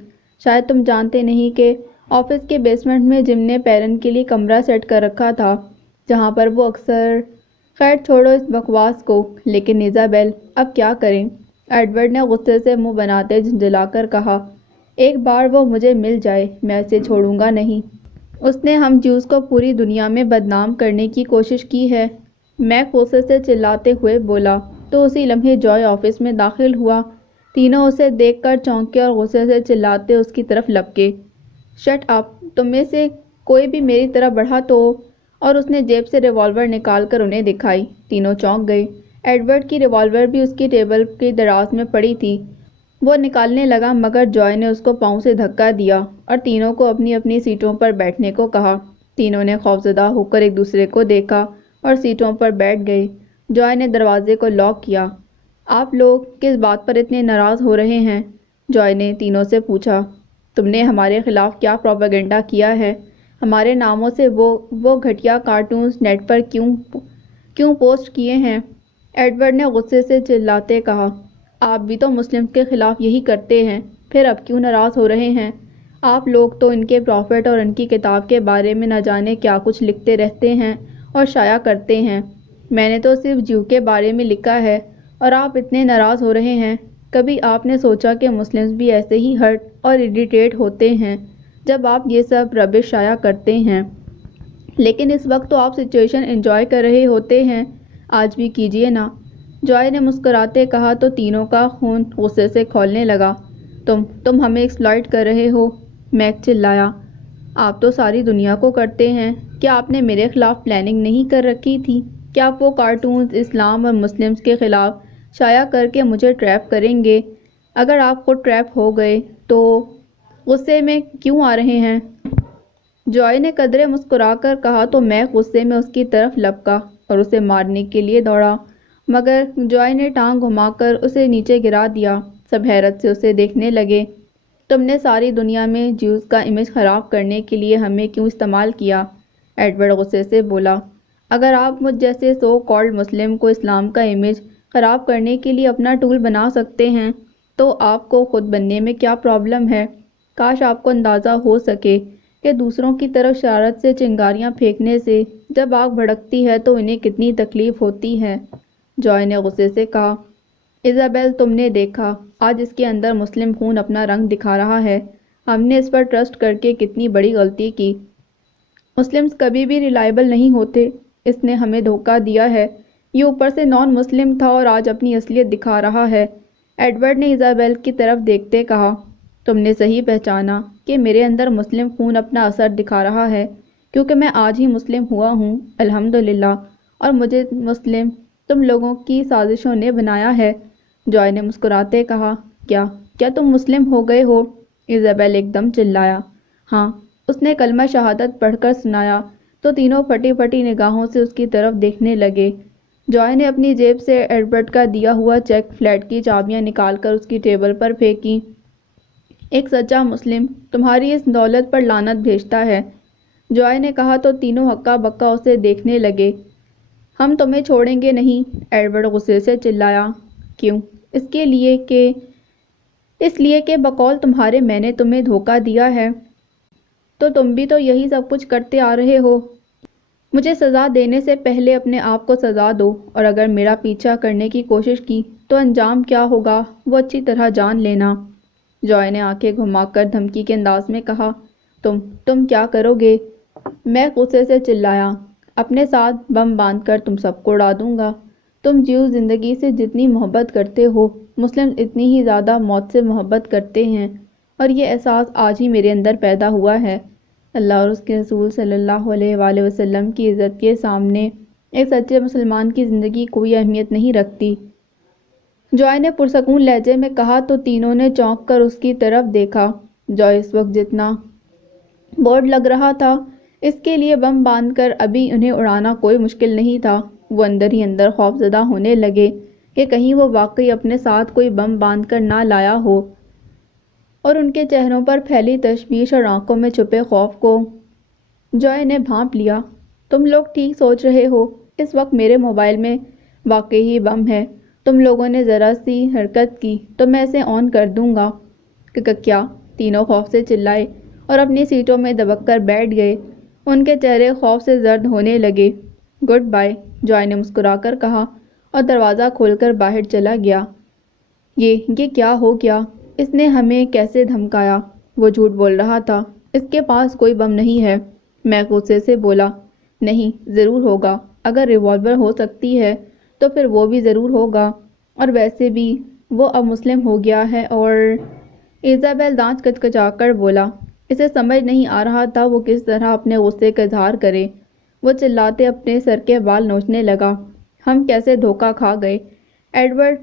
شاید تم جانتے نہیں کہ آفس کے بیسمنٹ میں جم نے پیرن کے لیے کمرہ سیٹ کر رکھا تھا جہاں پر وہ اکثر… خیر چھوڑو اس بکواس کو۔ لیکن ایزابیل، اب کیا کریں؟ ایڈورڈ نے غصے سے منہ بناتے جھنجھلا کر کہا، ایک بار وہ مجھے مل جائے میں اسے چھوڑوں گا نہیں۔ اس نے ہم جیوز کو پوری دنیا میں بدنام کرنے کی کوشش کی ہے۔ میک غصے سے چلاتے ہوئے بولا تو اسی لمحے جوائے آفس میں داخل ہوا۔ تینوں اسے دیکھ کر چونکے اور غصے سے چلاتے اس کی طرف لپکے۔ شٹ اپ، تم میں سے کوئی بھی میری طرف بڑھا تو… اور اس نے جیب سے ریوالور نکال کر انہیں دکھائی۔ تینوں چونک گئے۔ ایڈورڈ کی ریوالور بھی اس کی ٹیبل کی دراز میں پڑی تھی۔ وہ نکالنے لگا مگر جوائے نے اس کو پاؤں سے دھکا دیا اور تینوں کو اپنی اپنی سیٹوں پر بیٹھنے کو کہا۔ تینوں نے خوفزدہ ہو کر ایک دوسرے کو دیکھا اور سیٹوں پر بیٹھ گئے۔ جوائے نے دروازے کو لاک کیا۔ آپ لوگ کس بات پر اتنے ناراض ہو رہے ہیں؟ جوائے نے تینوں سے پوچھا۔ تم نے ہمارے خلاف کیا پروپیگنڈا کیا ہے؟ ہمارے ناموں سے وہ گھٹیا کارٹونز نیٹ پر کیوں پوسٹ کیے ہیں؟ ایڈورڈ نے غصے سے چلاتے کہا، آپ بھی تو مسلمز کے خلاف یہی کرتے ہیں، پھر اب کیوں ناراض ہو رہے ہیں؟ آپ لوگ تو ان کے پروفٹ اور ان کی کتاب کے بارے میں نہ جانے کیا کچھ لکھتے رہتے ہیں اور شائع کرتے ہیں۔ میں نے تو صرف جیو کے بارے میں لکھا ہے اور آپ اتنے ناراض ہو رہے ہیں۔ کبھی آپ نے سوچا کہ مسلمز بھی ایسے ہی ہرٹ اور اریٹیٹ ہوتے ہیں جب آپ یہ سب ربش شائع کرتے ہیں؟ لیکن اس وقت تو آپ سچویشن انجوائے کر رہے ہوتے ہیں، آج بھی کیجیے نا۔ جوائے نے مسکراتے کہا تو تینوں کا خون غصے سے کھولنے لگا۔ تم ہمیں ایکسپلائٹ کر رہے ہو، میک چلایا۔ آپ تو ساری دنیا کو کرتے ہیں۔ کیا آپ نے میرے خلاف پلاننگ نہیں کر رکھی تھی کہ آپ وہ کارٹونز اسلام اور مسلمز کے خلاف شائع کر کے مجھے ٹریپ کریں گے؟ اگر آپ خود ٹریپ ہو گئے تو غصے میں کیوں آ رہے ہیں؟ جوائے نے قدرے مسکرا کر کہا تو میک غصے میں اس کی طرف لپکا اور اسے مارنے کے لیے دوڑا، مگر جوائے نے ٹانگ گھما کر اسے نیچے گرا دیا۔ سب حیرت سے اسے دیکھنے لگے۔ تم نے ساری دنیا میں جیوز کا امیج خراب کرنے کے لیے ہمیں کیوں استعمال کیا؟ ایڈورڈ غصے سے بولا، اگر آپ مجھ جیسے سو کالڈ مسلم کو اسلام کا امیج خراب کرنے کے لیے اپنا ٹول بنا سکتے ہیں تو آپ کو خود بننے میں کیا پرابلم ہے؟ کاش آپ کو اندازہ ہو سکے کہ دوسروں کی طرف شرارت سے چنگاریاں پھینکنے سے جب آگ بھڑکتی ہے تو انہیں کتنی تکلیف ہوتی ہے۔ جوائے نے غصے سے کہا، ایزابیل، تم نے دیکھا آج اس کے اندر مسلم خون اپنا رنگ دکھا رہا ہے۔ ہم نے اس پر ٹرسٹ کر کے کتنی بڑی غلطی کی۔ مسلمز کبھی بھی ریلائبل نہیں ہوتے۔ اس نے ہمیں دھوکہ دیا ہے۔ یہ اوپر سے نان مسلم تھا اور آج اپنی اصلیت دکھا رہا ہے۔ ایڈورڈ نے ایزابیل کی طرف دیکھتے کہا، تم نے صحیح پہچانا کہ میرے اندر مسلم خون اپنا اثر دکھا رہا ہے کیونکہ میں آج ہی مسلم ہوا ہوں، الحمدللہ، اور مجھے مسلم تم لوگوں کی سازشوں نے بنایا ہے۔ جوائے نے مسکراتے کہا، کیا تم مسلم ہو گئے ہو؟ ایزابیل ایک دم چلایا۔ ہاں، اس نے کلمہ شہادت پڑھ کر سنایا تو تینوں پھٹی پھٹی نگاہوں سے اس کی طرف دیکھنے لگے۔ جوائے نے اپنی جیب سے ایڈورڈ کا دیا ہوا چیک فلیٹ کی چابیاں نکال کر اس کی ٹیبل پر پھینکی۔ ایک سچا مسلم تمہاری اس دولت پر لعنت بھیجتا ہے، جوائے نے کہا تو تینوں ہکا بکا اسے دیکھنے لگے۔ ہم تمہیں چھوڑیں گے نہیں، ایڈورڈ غصے سے چلایا۔ کیوں؟ اس لیے کہ بقول تمہارے میں نے تمہیں دھوکہ دیا ہے، تو تم بھی تو یہی سب کچھ کرتے آ رہے ہو۔ مجھے سزا دینے سے پہلے اپنے آپ کو سزا دو، اور اگر میرا پیچھا کرنے کی کوشش کی تو انجام کیا ہوگا وہ اچھی طرح جان لینا۔ جوائے نے آنکھیں گھما کر دھمکی کے انداز میں کہا، تم کیا کرو گے؟ میں غصے سے چلایا، اپنے ساتھ بم باندھ کر تم سب کو اڑا دوں گا۔ تم جیو زندگی سے جتنی محبت کرتے ہو، مسلم اتنی ہی زیادہ موت سے محبت کرتے ہیں، اور یہ احساس آج ہی میرے اندر پیدا ہوا ہے۔ اللہ اور اس کے رسول صلی اللہ علیہ وآلہ وسلم کی عزت کے سامنے ایک سچے مسلمان کی زندگی کوئی اہمیت نہیں رکھتی۔ جوائے نے پرسکون لہجے میں کہا تو تینوں نے چونک کر اس کی طرف دیکھا۔ جوائے اس وقت جتنا بورڈ لگ رہا تھا، اس کے لیے بم باندھ کر ابھی انہیں اڑانا کوئی مشکل نہیں تھا۔ وہ اندر ہی اندر خوفزدہ ہونے لگے کہ کہیں وہ واقعی اپنے ساتھ کوئی بم باندھ کر نہ لایا ہو، اور ان کے چہروں پر پھیلی تشویش اور آنکھوں میں چھپے خوف کو جوائے نے بھانپ لیا۔ تم لوگ ٹھیک سوچ رہے ہو، اس وقت میرے موبائل میں واقعی ہی بم ہے۔ تم لوگوں نے ذرا سی حرکت کی تو میں اسے آن کر دوں گا۔ کیا؟ تینوں خوف سے چلائے اور اپنی سیٹوں میں دبک کر بیٹھ گئے۔ ان کے چہرے خوف سے زرد ہونے لگے۔ گڈ بائے، جوائے نے مسکرا کر کہا اور دروازہ کھول کر باہر چلا گیا۔ یہ کیا ہو گیا؟ اس نے ہمیں کیسے دھمکایا؟ وہ جھوٹ بول رہا تھا، اس کے پاس کوئی بم نہیں ہے، میں غصے سے بولا۔ نہیں، ضرور ہوگا، اگر ریوالور ہو سکتی ہے تو پھر وہ بھی ضرور ہوگا، اور ویسے بھی وہ اب مسلم ہو گیا ہے اور ایزابیل دانت کچکچا کر بولا۔ اسے سمجھ نہیں آ رہا تھا وہ کس طرح اپنے غصے کا اظہار کرے۔ وہ چلاتے اپنے سر کے بال نوچنے لگا۔ ہم کیسے دھوکہ کھا گئے۔ ایڈورڈ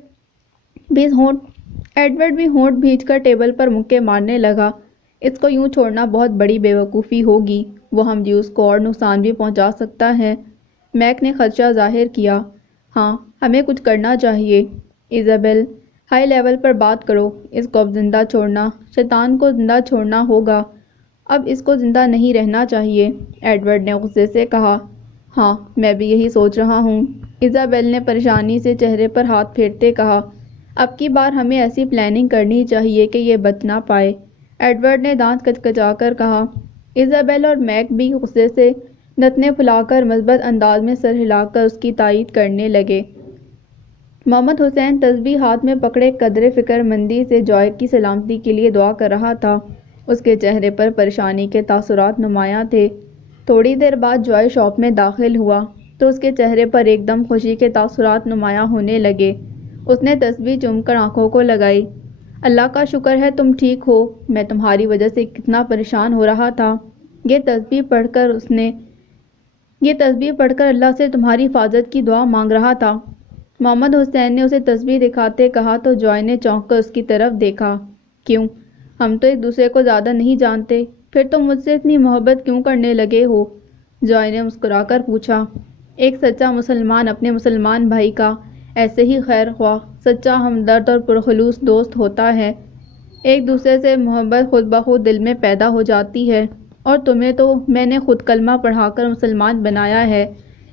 بھی ہونٹ بھینچ کر ٹیبل پر مکے مارنے لگا۔ اس کو یوں چھوڑنا بہت بڑی بے وقوفی ہوگی، وہ ہم جیوز کو اور نقصان بھی پہنچا سکتا ہے۔ میک نے خدشہ ظاہر کیا۔ ہاں، ہمیں کچھ کرنا چاہیے۔ ایزابیل، ہائی لیول پر بات کرو، اس کو اب زندہ چھوڑنا، شیطان کو زندہ چھوڑنا ہوگا، اب اس کو زندہ نہیں رہنا چاہیے، ایڈورڈ نے غصے سے کہا۔ ہاں، میں بھی یہی سوچ رہا ہوں، ایزابیل نے پریشانی سے چہرے پر ہاتھ پھیرتے کہا۔ اب کی بار ہمیں ایسی پلاننگ کرنی چاہیے کہ یہ بچ نہ پائے، ایڈورڈ نے دانت کچکچا کر کہا۔ ایزابیل اور میک بھی غصے سے دتنے پھلا کر مثبت انداز میں سر ہلا کر اس کی تائید کرنے لگے۔ محمد حسین تسبیح ہاتھ میں پکڑے قدرے فکر مندی سے جوائے کی سلامتی کے لیے دعا کر رہا تھا۔ اس کے چہرے پر پریشانی کے تاثرات نمایاں تھے۔ تھوڑی دیر بعد جوائے شاپ میں داخل ہوا تو اس کے چہرے پر ایک دم خوشی کے تاثرات نمایاں ہونے لگے۔ اس نے تسبیح چوم کر آنکھوں کو لگائی۔ اللہ کا شکر ہے تم ٹھیک ہو، میں تمہاری وجہ سے کتنا پریشان ہو رہا تھا۔ یہ تسبیح پڑھ کر اللہ سے تمہاری حفاظت کی دعا مانگ رہا تھا۔ محمد حسین نے اسے تسبیح دکھاتے کہا تو جوائے نے چونک کر اس کی طرف دیکھا۔ کیوں؟ ہم تو ایک دوسرے کو زیادہ نہیں جانتے، پھر تم مجھ سے اتنی محبت کیوں کرنے لگے ہو؟ جوائے نے مسکرا کر پوچھا۔ ایک سچا مسلمان اپنے مسلمان بھائی کا ایسے ہی خیر خواہ، سچا ہمدرد اور پرخلوص دوست ہوتا ہے۔ ایک دوسرے سے محبت خود بخود دل میں پیدا ہو جاتی ہے، اور تمہیں تو میں نے خود کلمہ پڑھا کر مسلمان بنایا ہے،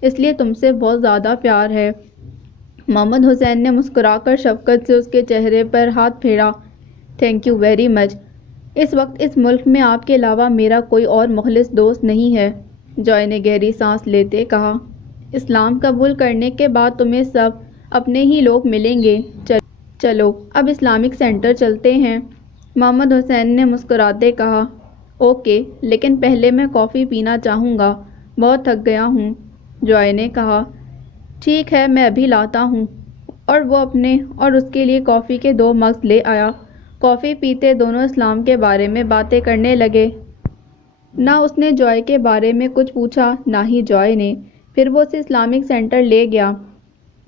اس لیے تم سے بہت زیادہ پیار ہے۔ محمد حسین نے مسکرا کر شفقت سے اس کے چہرے پر ہاتھ پھیرا۔ Thank you very much. اس وقت اس ملک میں آپ کے علاوہ میرا کوئی اور مخلص دوست نہیں ہے، جوائے نے گہری سانس لیتے کہا۔ اسلام قبول کرنے کے بعد تمہیں سب اپنے ہی لوگ ملیں گے، چلو اب اسلامک سینٹر چلتے ہیں، محمد حسین نے مسکراتے کہا۔ اوکے، لیکن پہلے میں کافی پینا چاہوں گا، بہت تھک گیا ہوں، جوائے نے کہا۔ ٹھیک ہے، میں ابھی لاتا ہوں، اور وہ اپنے اور اس کے لیے کافی کے 2 مگز لے آیا۔ کافی پیتے دونوں اسلام کے بارے میں باتیں کرنے لگے۔ نہ اس نے جوائے کے بارے میں کچھ پوچھا نہ ہی جوائے نے۔ پھر وہ اسے اسلامک سینٹر لے گیا۔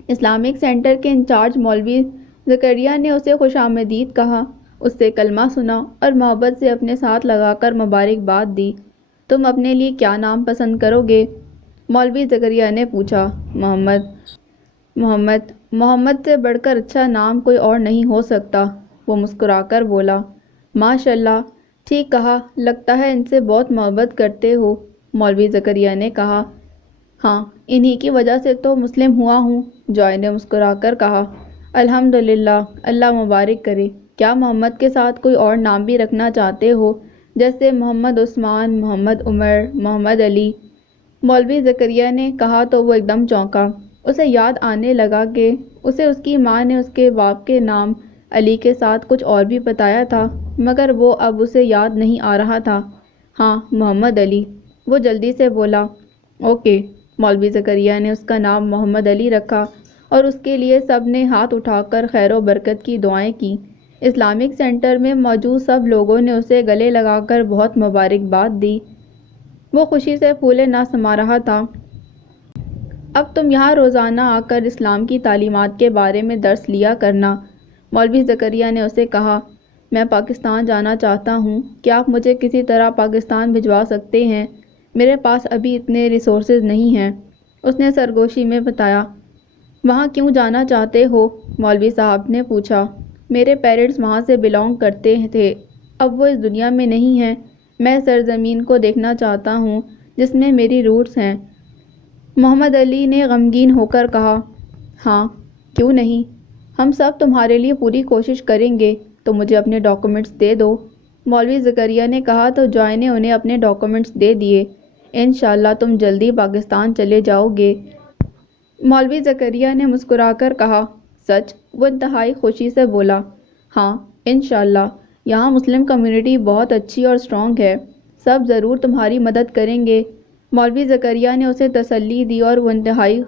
اسلامک سینٹر کے انچارج مولوی زکریا نے اسے خوش آمدید کہا، اس سے کلمہ سنا اور محبت سے اپنے ساتھ لگا کر مبارکباد دی۔ تم اپنے لیے کیا نام پسند کرو گے؟ مولوی زکریا نے پوچھا۔ محمد محمد سے بڑھ کر اچھا نام کوئی اور نہیں ہو سکتا، وہ مسکرا کر بولا۔ ماشاء اللہ، ٹھیک کہا، لگتا ہے ان سے بہت محبت کرتے ہو، مولوی زکریا نے کہا۔ ہاں، انہی کی وجہ سے تو مسلم ہوا ہوں، جوائے نے مسکرا کر کہا۔ الحمدللہ، اللہ مبارک کرے۔ کیا محمد کے ساتھ کوئی اور نام بھی رکھنا چاہتے ہو، جیسے محمد عثمان، محمد عمر، محمد علی؟ مولوی زکریا نے کہا تو وہ ایک دم چونکا۔ اسے یاد آنے لگا کہ اسے اس کی ماں نے اس کے باپ کے نام علی کے ساتھ کچھ اور بھی بتایا تھا، مگر وہ اب اسے یاد نہیں آ رہا تھا۔ ہاں، محمد علی، وہ جلدی سے بولا۔ اوکے، مولوی زکریا نے اس کا نام محمد علی رکھا اور اس کے لیے سب نے ہاتھ اٹھا کر خیر و برکت کی دعائیں کی۔ اسلامک سینٹر میں موجود سب لوگوں نے اسے گلے لگا کر بہت مبارکباد دی۔ وہ خوشی سے پھولے نہ سما رہا تھا۔ اب تم یہاں روزانہ آ کر اسلام کی تعلیمات کے بارے میں درس لیا کرنا، مولوی زکریا نے اسے کہا۔ میں پاکستان جانا چاہتا ہوں، کیا آپ مجھے کسی طرح پاکستان بھجوا سکتے ہیں؟ میرے پاس ابھی اتنے ریسورسز نہیں ہیں، اس نے سرگوشی میں بتایا۔ وہاں کیوں جانا چاہتے ہو؟ مولوی صاحب نے پوچھا۔ میرے پیرنٹس وہاں سے بلانگ کرتے تھے، اب وہ اس دنیا میں نہیں ہیں۔ میں سرزمین کو دیکھنا چاہتا ہوں جس میں میری روٹس ہیں، محمد علی نے غمگین ہو کر کہا۔ ہاں، کیوں نہیں، ہم سب تمہارے لیے پوری کوشش کریں گے، تو مجھے اپنے ڈاکومنٹس دے دو، مولوی زکریا نے کہا تو جوائے نے انہیں اپنے ڈاکومنٹس دے دیے۔ انشاءاللہ تم جلدی پاکستان چلے جاؤ گے، مولوی زکریا نے مسکرا کر کہا۔ سچ؟ وہ انتہائی خوشی سے بولا۔ ہاں، انشاءاللہ، یہاں مسلم کمیونٹی بہت اچھی اور اسٹرانگ ہے، سب ضرور تمہاری مدد کریں گے، مولوی زکریا نے اسے تسلی دی اور وہ انتہائی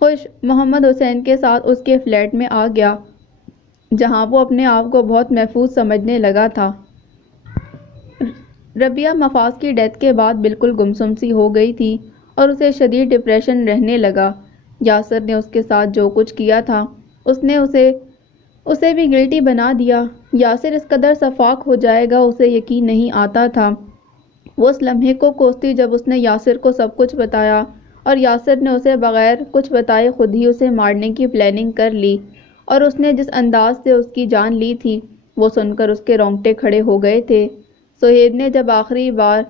خوش محمد حسین کے ساتھ اس کے فلیٹ میں آ گیا، جہاں وہ اپنے آپ کو بہت محفوظ سمجھنے لگا تھا۔ ربیہ مفاز کی ڈیتھ کے بعد بالکل گمسم سی ہو گئی تھی اور اسے شدید ڈپریشن رہنے لگا۔ یاسر نے اس کے ساتھ جو کچھ کیا تھا، اس نے اسے بھی گلٹی بنا دیا۔ یاسر اس قدر شفاق ہو جائے گا اسے یقین نہیں آتا تھا۔ وہ اس لمحے کو کوستی جب اس نے یاسر کو سب کچھ بتایا اور یاسر نے اسے بغیر کچھ بتائے خود ہی اسے مارنے کی پلاننگ کر لی، اور اس نے جس انداز سے اس کی جان لی تھی، وہ سن کر اس کے رونگٹے کھڑے ہو گئے تھے۔ سہیب نے جب آخری بار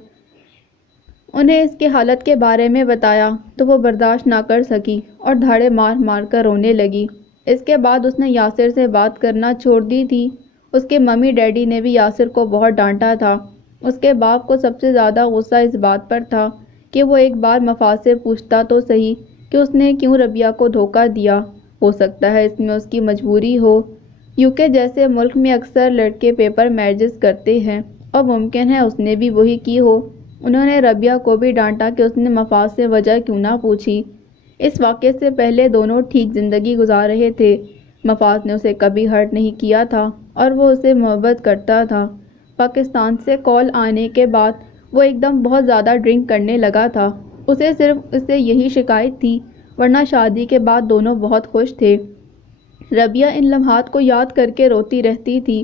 انہیں اس کی حالت کے بارے میں بتایا تو وہ برداشت نہ کر سکی اور دھاڑے مار مار کر رونے لگی۔ اس کے بعد اس نے یاسر سے بات کرنا چھوڑ دی تھی۔ اس کے ممی ڈیڈی نے بھی یاسر کو بہت ڈانٹا تھا۔ اس کے باپ کو سب سے زیادہ غصہ اس بات پر تھا کہ وہ ایک بار مفاز سے پوچھتا تو صحیح کہ اس نے کیوں ربیہ کو دھوکہ دیا، ہو سکتا ہے اس میں اس کی مجبوری ہو۔ UK جیسے ملک میں اکثر لڑکے پیپر میرجز کرتے ہیں اور ممکن ہے اس نے بھی وہی کی ہو۔ انہوں نے ربیہ کو بھی ڈانٹا کہ اس نے مفاز سے وجہ کیوں نہ پوچھی۔ اس واقعے سے پہلے دونوں ٹھیک زندگی گزار رہے تھے، مفاز نے اسے کبھی ہرٹ نہیں کیا تھا اور وہ اسے محبت کرتا تھا۔ پاکستان سے کال آنے کے بعد وہ ایک دم بہت زیادہ ڈرنک کرنے لگا تھا۔ اسے صرف اس سے یہی شکایت تھی، ورنہ شادی کے بعد دونوں بہت خوش تھے۔ ربیہ ان لمحات کو یاد کر کے روتی رہتی تھی۔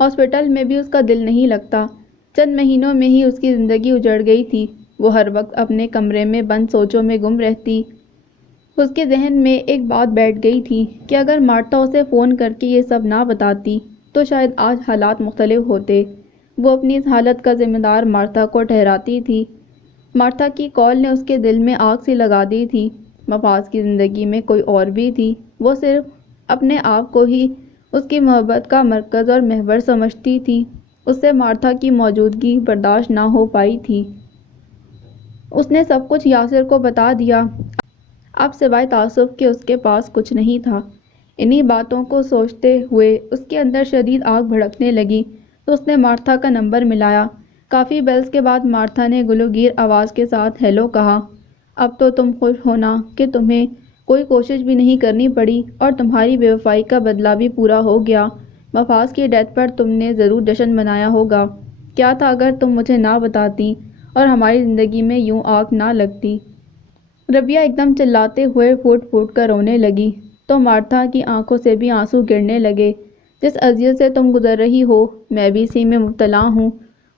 ہاسپٹل میں بھی اس کا دل نہیں لگتا، چند مہینوں میں ہی اس کی زندگی اجڑ گئی تھی۔ وہ ہر وقت اپنے کمرے میں بند سوچوں میں گم رہتی۔ اس کے ذہن میں ایک بات بیٹھ گئی تھی کہ اگر مارتا اسے فون کر کے یہ سب نہ بتاتی تو شاید آج حالات مختلف ہوتے۔ وہ اپنی اس حالت کا ذمہ دار مارتھا کو ٹھہراتی تھی۔ مارتھا کی کال نے اس کے دل میں آگ سی لگا دی تھی۔ مفاز کی زندگی میں کوئی اور بھی تھی، وہ صرف اپنے آپ کو ہی اس کی محبت کا مرکز اور محور سمجھتی تھی۔ اس سے مارتھا کی موجودگی برداشت نہ ہو پائی تھی۔ اس نے سب کچھ یاسر کو بتا دیا۔ اب سوائے تعصب کے اس کے پاس کچھ نہیں تھا۔ انہی باتوں کو سوچتے ہوئے اس کے اندر شدید آگ بھڑکنے لگی تو اس نے مارتھا کا نمبر ملایا۔ کافی بیلز کے بعد مارتھا نے گلوگیر آواز کے ساتھ ہیلو کہا۔ اب تو تم خوش ہونا کہ تمہیں کوئی کوشش بھی نہیں کرنی پڑی اور تمہاری بے وفائی کا بدلہ بھی پورا ہو گیا۔ مفاز کی ڈیتھ پر تم نے ضرور جشن منایا ہوگا۔ کیا تھا اگر تم مجھے نہ بتاتی اور ہماری زندگی میں یوں آگ نہ لگتی؟ ربیہ ایک دم چلاتے ہوئے پھوٹ پھوٹ کر رونے لگی تو مارتھا کی آنکھوں سے بھی آنسو گرنے لگے۔ جس اذیت سے تم گزر رہی ہو میں بھی اسی میں مبتلا ہوں،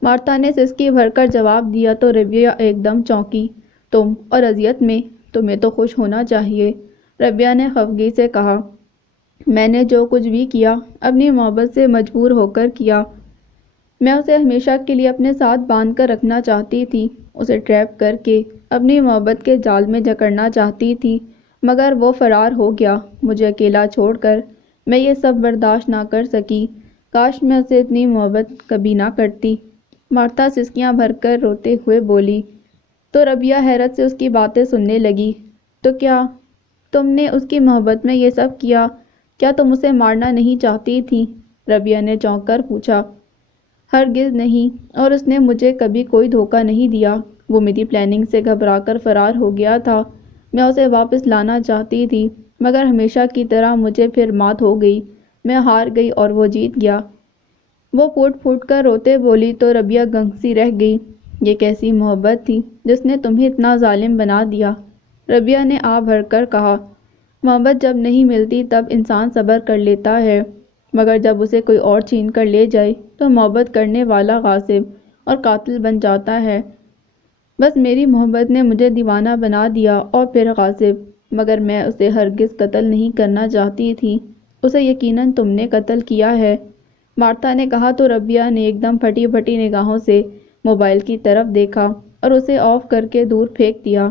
مارتھا نے سسکی بھر کر جواب دیا تو ربیہ ایک دم چونکی۔ تم اور اذیت میں؟ تمہیں تو خوش ہونا چاہیے، ربیہ نے خفگی سے کہا، میں نے جو کچھ بھی کیا اپنی محبت سے مجبور ہو کر کیا۔ میں اسے ہمیشہ کے لیے اپنے ساتھ باندھ کر رکھنا چاہتی تھی، اسے ٹریپ کر کے اپنی محبت کے جال میں جکڑنا چاہتی تھی، مگر وہ فرار ہو گیا مجھے اکیلا چھوڑ کر۔ میں یہ سب برداشت نہ کر سکی، کاش میں اسے اتنی محبت کبھی نہ کرتی۔ مارتھا سسکیاں بھر کر روتے ہوئے بولی، تو ربیہ حیرت سے اس کی باتیں سننے لگی۔ تو کیا تم نے اس کی محبت میں یہ سب کیا؟ کیا تم اسے مارنا نہیں چاہتی تھی؟ ربیہ نے چونک کر پوچھا۔ ہرگز نہیں، اور اس نے مجھے کبھی کوئی دھوکہ نہیں دیا۔ وہ میری پلاننگ سے گھبرا کر فرار ہو گیا تھا۔ میں اسے واپس لانا چاہتی تھی، مگر ہمیشہ کی طرح مجھے پھر مات ہو گئی۔ میں ہار گئی اور وہ جیت گیا۔ وہ پھوٹ پھوٹ کر روتے بولی تو ربیہ گنگ سی رہ گئی۔ یہ کیسی محبت تھی جس نے تمہیں اتنا ظالم بنا دیا؟ ربیہ نے آہ بھر کر کہا، محبت جب نہیں ملتی تب انسان صبر کر لیتا ہے، مگر جب اسے کوئی اور چھین کر لے جائے تو محبت کرنے والا غاصب اور قاتل بن جاتا ہے۔ بس میری محبت نے مجھے دیوانہ بنا دیا اور پھر غاصب، مگر میں اسے ہرگز قتل نہیں کرنا چاہتی تھی۔ اسے یقیناً تم نے قتل کیا ہے، مارتھا نے کہا تو ربیہ نے ایک دم پھٹی پھٹی نگاہوں سے موبائل کی طرف دیکھا اور اسے آف کر کے دور پھینک دیا۔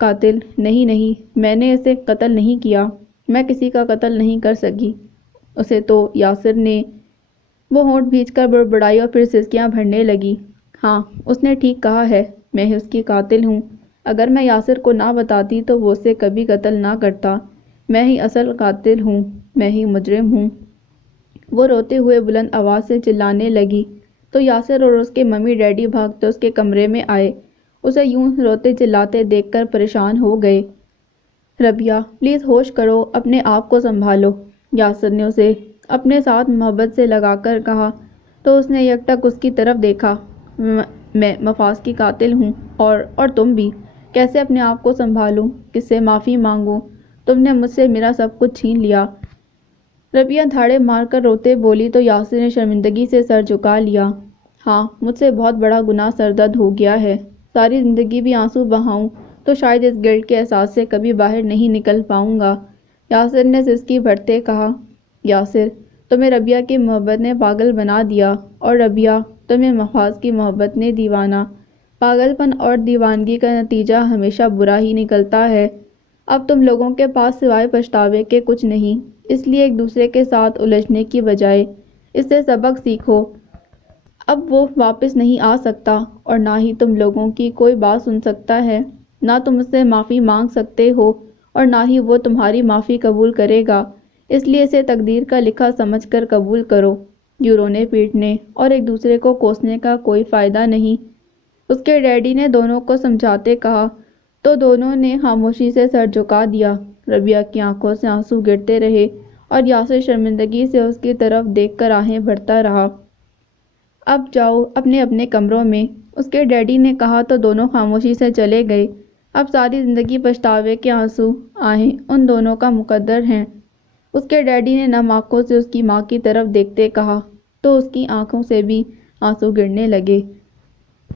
قاتل؟ نہیں نہیں، میں نے اسے قتل نہیں کیا، میں کسی کا قتل نہیں کر سکی، اسے تو یاسر نے۔ وہ ہونٹ بھینچ کر بڑبڑائی اور پھر سسکیاں بھرنے لگی۔ ہاں، اس نے ٹھیک کہا ہے، میں ہی اس کی قاتل ہوں۔ اگر میں یاسر کو نہ بتاتی تو وہ اسے کبھی قتل نہ کرتا۔ میں ہی اصل قاتل ہوں، میں ہی مجرم ہوں۔ وہ روتے ہوئے بلند آواز سے چلانے لگی تو یاسر اور اس کے ممی ڈیڈی بھاگتے اس کے کمرے میں آئے، اسے یوں روتے چلاتے دیکھ کر پریشان ہو گئے۔ ربیہ، پلیز ہوش کرو، اپنے آپ کو سنبھالو، یاسر نے اسے اپنے ساتھ محبت سے لگا کر کہا تو اس نے یک ٹک اس کی طرف دیکھا۔ میں مفاز کی قاتل ہوں، اور تم بھی۔ کیسے اپنے آپ کو سنبھالوں؟ کس سے معافی مانگوں؟ تم نے مجھ سے میرا سب کچھ چھین لیا۔ ربیہ دھاڑے مار کر روتے بولی تو یاسر نے شرمندگی سے سر جھکا لیا۔ ہاں، مجھ سے بہت بڑا گناہ سرزد ہو گیا ہے، ساری زندگی بھی آنسو بہاؤں تو شاید اس گلٹ کے احساس سے کبھی باہر نہیں نکل پاؤں گا، یاسر نے سسکی بھرتے کہا۔ یاسر، تمہیں ربیہ کی محبت نے پاگل بنا دیا، اور ربیہ، تمہیں مفاز کی محبت نے دیوانہ۔ پاگل پن اور دیوانگی کا نتیجہ ہمیشہ برا ہی نکلتا ہے۔ اب تم لوگوں کے پاس سوائے پچھتاوے کے کچھ نہیں، اس لیے ایک دوسرے کے ساتھ الجھنے کی بجائے اس سے سبق سیکھو۔ اب وہ واپس نہیں آ سکتا، اور نہ ہی تم لوگوں کی کوئی بات سن سکتا ہے۔ نہ تم اس سے معافی مانگ سکتے ہو اور نہ ہی وہ تمہاری معافی قبول کرے گا، اس لیے اسے تقدیر کا لکھا سمجھ کر قبول کرو۔ یوں رونے پیٹنے اور ایک دوسرے کو کوسنے کا کوئی فائدہ نہیں، اس کے ڈیڈی نے دونوں کو سمجھاتے کہا تو دونوں نے خاموشی سے سر جھکا دیا۔ ربیہ کی آنکھوں سے آنسو گرتے رہے اور یاسر شرمندگی سے اس کی طرف دیکھ کر آہیں بھرتا رہا۔ اب جاؤ اپنے اپنے کمروں میں، اس کے ڈیڈی نے کہا تو دونوں خاموشی سے چلے گئے۔ اب ساری زندگی پچھتاوے کے آنسو، آہیں ان دونوں کا مقدر ہیں، اس کے ڈیڈی نے نم آنکھوں سے اس کی ماں کی طرف دیکھتے کہا تو اس کی آنکھوں سے بھی آنسو گرنے لگے۔